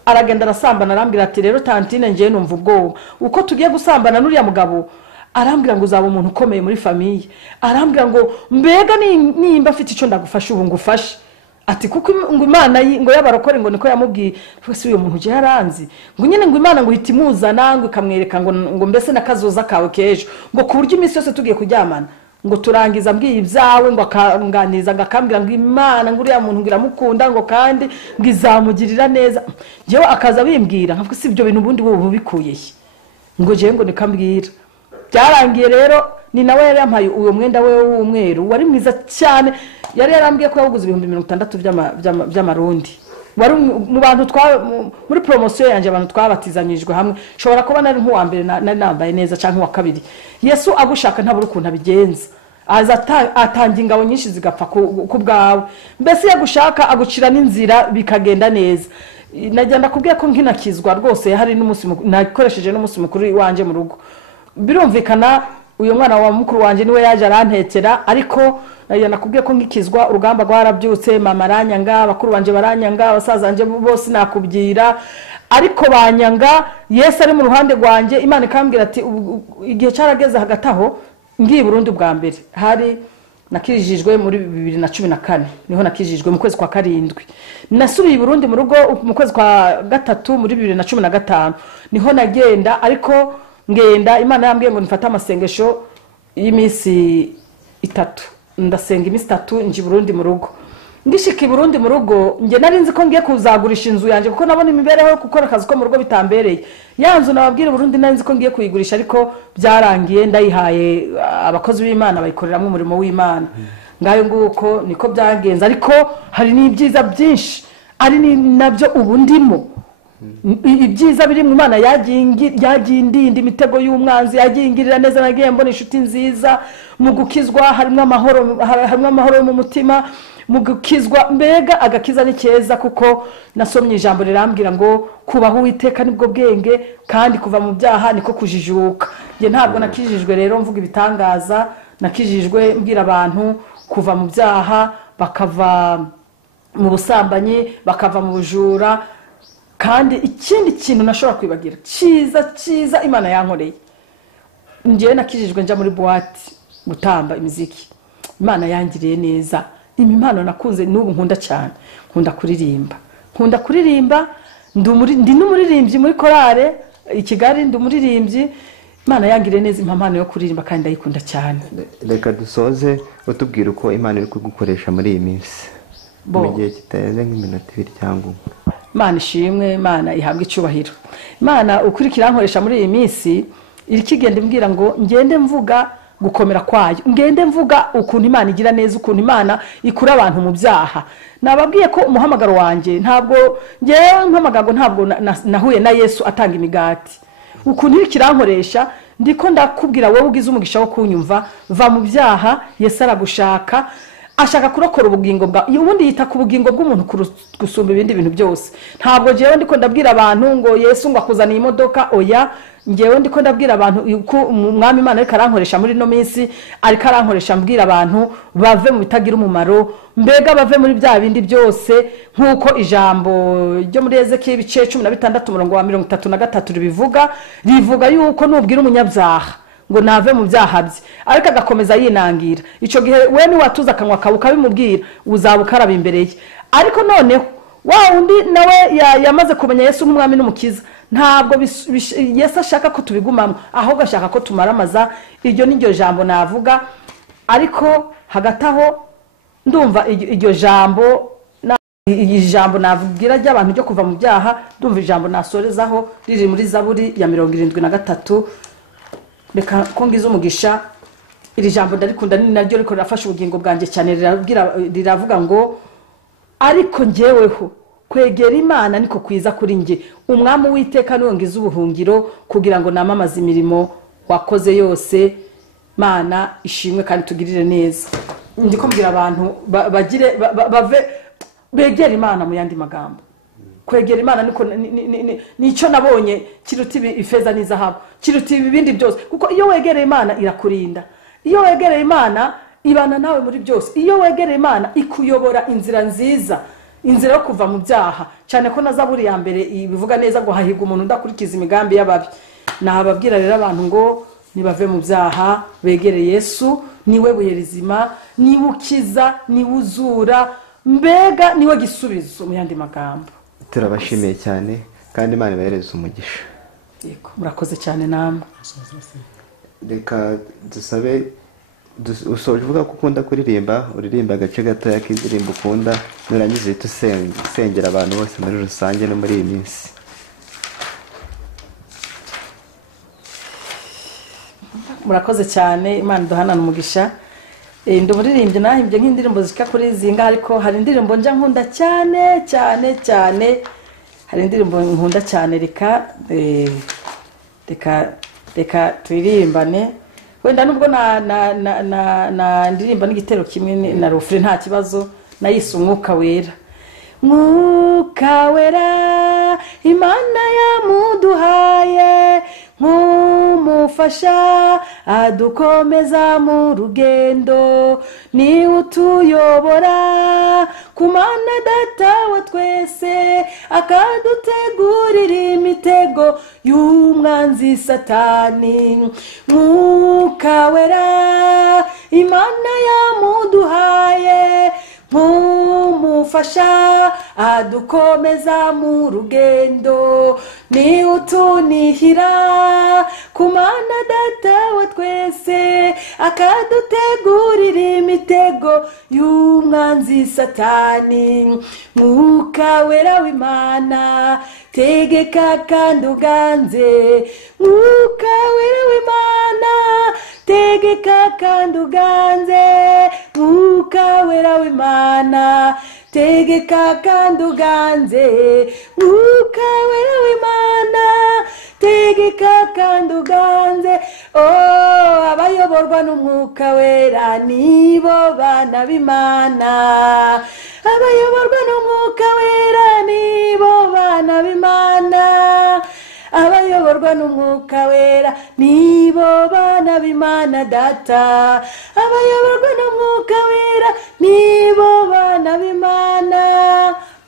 aragenda arasambana arambwira ati rero tantine ngiye numva ubwoba uko tugiye gusambana n'uriya mugabo arambwira ngo uzaba umuntu ukomeye muri famiye arambwira ngo mbega nimba afite icyo ndagufasha ubu ngufashe ati kuko ngo Imana ngo y'abarokore ngo niko yamubwiye twese uyu muntu je yaranzi ngo nyine ngo Imana ngo hitimuzana ngo ikamwereka ngo mbese nakazoza kawe kejo ngo ku buryo iminsi yose tugiye kuryamana ngo turangiza mbwiye ibyawe ngo akanganiza ngakambira ngo Imana ngo uriya muntu ngira mukunda ngo kandi ngizamugirira neza jewe akaza bimbwira nkavuga si ibyo bintu ubundi wowe bikuye ngo je ngo nikambwira byarangiye rero ni nawe yari yampaye uwo mwenda we w'umweru wari mwiza cyane yari yarambwiye ko yaguze 60 by'amarundi wari mu bantu muri promotion yanje abantu twabatizanyijwe hamwe shobora kuba nari nk'uwa mbere nari nambaye neza cyangwa uwa kabiri Yesu agushaka ntabura ukuntu abigenza atanga ingabo nyinshi zigapfa ku bwawe mbese yagushaka agucira n'inzira bikagenda neza najyanda kubwiye ko nkinakizwa rwose hari n'umunsi nakoresheje n'umunsi mukuru wanje mu rugo birumvikana uyu mwana wa mukuru wanje niwe yaje arantekera ariko najyanda kubwiye ko ngikizwa urugamba rwarabyutse mama aranyanga bakuru banje baranyanga abasaza banje bose nakubyira ariko banyanga Yesu ari mu ruhande rwanje Imana ikambwira ati igihe cyarageze hagati aho ngiye Burundi bwa mbere hari nakijijwe muri 2014 niho nakijijwe mu kwezi kwa karindwi nasubiye Burundi mu rugo mu kwezi kwa gatatu muri 2015 niho nagenda ariko ngenda Imana yambwiye ngo nifata amasengesho y'imisi 3 ndasenga imisi 3 nji Burundi mu rugo ngishika Burundi mu rugo nge nari nzi ko ngiye kuzagurisha inzu yanje kuko nabona imibereho yo gukora akazi ko mu rugo bitambereye yanzu nababwira Burundi nari nzi ko ngiye kuyigurisha ariko byarangiye ndayihaye abakozi b'Imana bayikoreramwe umurimo w'Imana ngayo nguko niko byagenze ariko hari n'ibyiza byinshi ari nabyo ubu ndimo ibyiza biri mu Imana yagindinda imitego y'umwanzi yagingirira neza nagiye mbona inshuti nziza mu gukizwa harimo amahoro mu mutima mu gukizwa mbega agakiza ni keza kuko nasomye ijambo rirambwira ngo kubaho Uwiteka nibwo bwenge kandi kuva mu byaha niko kujijuka nge ntabwo nakijijwe rero mvuga ibitangaza nakijijwe mbwira abantu kuva mu byaha bakava mu busambanyi bakava mu bujura kandi ikindi kintu nashobora kwibagira cyiza Imana yankoreye ngiye nakijijwe nja muri boîte gutamba imiziki Imana yangiriye neza impano nakunze n'ubu nkunda cyane nkunda kuririmba ndi n'umuririmbyi muri korale i Kigali ndi umuririmbyi Imana yangiriye neza impano yo kuririmba kandi ndayikunda cyane reka dusoze utubwira uko Imana iri kugukoresha muri iyi minsi mu gihe kiteze nk'iminota 2 cyangwa Imana ishimwe Imana ihabwa icyubahiro Imana ukurikira nkoresha muri iyi minsi irikigenda imbwira ngo ngende mvuga gukomera kwayo, ngende mvuga ukuntu Imana igira neza, ukuntu Imana ikura abantu mu byaha. Nababwiye ko umuhamagaro wanjye ntabwo ngewe mpamagago, ntabwo nahuye na Yesu atanga imigati. Ukuntu ikirankoresha ndiko ndakubwira wowe ugize umugisha wo kunyumva, va mu byaha, Yesu aragushaka, ashaka kurokora ubugingo bwa ubundi yita ku bugingo bw'umuntu gusumba ibindi bintu byose. Ntabwo jewe ndiko ndabwira abantu ngo Yesu ngo akuzana imodoka, oya. Ngewe ndiko ndabwira abantu yuko umwami Imana ariko arankoresha muri no minsi, ariko arankoresha mbwira abantu bave mu bitagira umumaro, mbega bave muri bya bindi byose, nkuko ijambo ryo muri Ezekiel ibice 16:33 rivuga yuko nubwira umunyabyaha ngo nave mu byaha bye ariko agakomeza yinangira, ico gihe we ni watuza akanwa kabuka bimubwira uzabukaraba imbere ye. Ariko noneho wa undi nawe yamaze kumenya Yesu nk'umwami n'umukiza, ntabwo Yesu ashaka ko tubigumamo, ahubwo ashaka ko tumaramaza. Iryo n'iryo jambo navuga, ariko hagataho ndumva iryo jambo ijambo navugira ry'abantu ryo kuva mu byaha, ndumva ijambo nasorezaho riri muri Zaburi ya 73. Reka ko ngize umugisha, iri jambo ndarikunda, ni naryo riko rirafasha ubugingo bwanjye cyane. Riravuga ngo ariko njyeweho kwegera Imana niko kwiza kuri nge, umwami w'iteka niwe ngize ubuhungiro, kugira ngo namamaze imirimo wakoze yose. Mana ishimwe kandi tugirire neza. Ndiko mbwira abantu bagire bave begera Imana. Mu yandi magambo, kwegera Imana niko nico nabonye kiruta ifeza n'izahabu, kiruta ibindi byose, kuko iyo wegereye Imana irakurinda, iyo wegereye Imana ibana nawe muri byose, iyo wegereye Imana ikuyobora inzira nziza, inzira yo kuva mu byaha. Cyane ko na Zaburi ya mbere bivuga neza ngo hahiga umuntu ndakurikiza imigambi y'ababi. Nahababwira rero abantu ngo nibave mu byaha, begere Yesu, niwe buye rizima, niwe ukiza, niwe uzura, mbega niwe gisubizo. Mu yandi magambo, turabashimiye cyane kandi Imana ibahereze umugisha. Yego, murakoze cyane namwe. Reka dusabe, usoje uvuga ko ukunda kuririmba, uririmba agace gatoya k'indirimbo ukunda, nurangiza uhita usengera abantu bose muri rusange no muri iyi minsi. Murakoze cyane, Imana iduhanane umugisha. Ndi umuririmbyi nahimbye nk'indirimbo zika kuri zinga, ariko hari indirimbo nja nkunda cyane cyane cyane, hari indirimbo nkunda cyane. Reka tuyirimbane, wenda nubwo na ndirimba n'igitero kimwe na rufre nta kibazo. Nayise umwuka wera. Mwuka wera Imana yamuduhaye nk'umufasha adukomeza mu rugendo, ni utuyobora ku Mana Data wa twese, akadutegurira imitego y'umwanzi Satani. Mwuka wera Imana yamuduhaye nk'umufasha adukomeza mu rugendo, ni utunihira ku Mana Data wa twese, akadutegurira imitego y'umwanzi Satani. Mwuka wera w'Imana tegeka kandi uganze, mwuka wera w'Imana tegeka kandi uganze, mwuka wera w'Imana tegeka kandi uganze, mwuka wera w'Imana tegeka kandi uganze. Oh, abayoborwa n'umwuka wera nibo bana b'Imana, abayoborwa n'umwuka wera nibo bana b'Imana, abayoborwa n'umwuka wera nibo bana b'Imana Data, abayoborwa n'umwuka wera nibo bana b'Imana.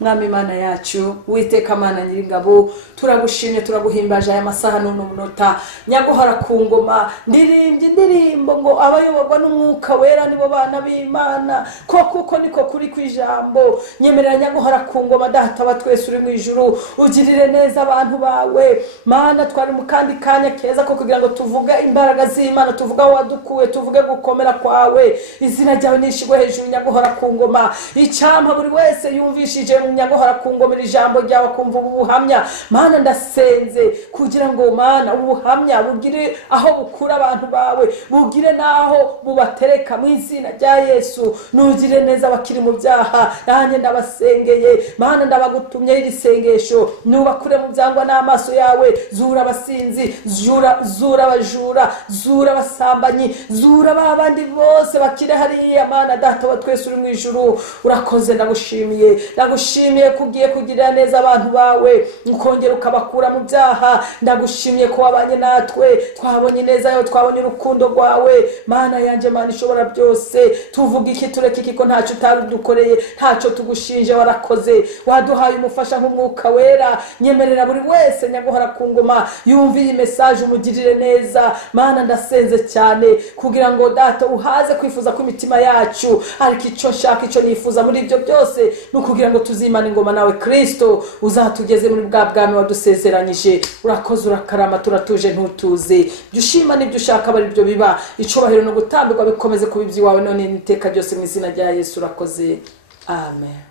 Mwami Imana yacu, Uwiteka Mana Nyiringabo, turagushimye turaguhimbaje aya masaha none umunota, nyaguhora ku ngoma. Ndirimbye indirimbo ngo abayoborwa n'umwuka wera nibo bana b'Imana, kuko niko kuri kwijambo. Nyemerera nyaguhora ku ngoma Data wa twese uri mu ijuru, ugirire neza abantu bawe Mana. Twari mu kandi kanya keza ko kugira ngo tuvuge imbaraga z'Imana, tuvuga wadukuwe, tuvuge gukomera kwawe. Izina ryawe nishigwe hejuru, nyaguhora ku ngoma. Icyampa buri wese yumvishije nyaguhora kungomera ijambo ryawe kumva ubuhamya Mana ndasenze kugira ngo Mana ubuhamya bugire aho bukura abantu bawe bugire naho bubatereka mu izina rya Yesu nugire neza bakiri mu byaha nanjye ndabasengeye Mana ndabagutumye iri sengesho nubakure mu byangwa n'amaso yawe zura abasinzi zura abajura zura abasambanyi zura babandi bose bakire hariya Mana data wa twese uri mu ijuru urakoze ndagushimiye kugiye kugirira neza abantu bawe ukongera ukabakura mu byaha ndagushimiye ko wabanye natwe twabonye neza yo twabonye urukundo rwawe Mana yanje Mana ishobora byose tuvuga iki tureke iki ko ntacyo utadukoreye ntacyo tugushinje warakoze waduhaye umufasha nk'umwuka wera nyemerera buri wese nyaguhora kungoma yumva iyi message umugirire neza Mana ndasenze cyane kugira ngo data uhaze kwifuza ku mitima yacu ariko icyo nshaka icyo nifuza muri ibyo byose nukugira ngo tuzimane ingoma nawe Kristo uzatugeze muri bwa bwami wadusezeranyije urakoze urakarama turatuje ntutuze byushima n'ibyo ushaka bari byo biba icubahiro no gutambirwa bikomeze kuba iby'iwawe none n'iteka byose mu izina rya Yesu urakoze amen.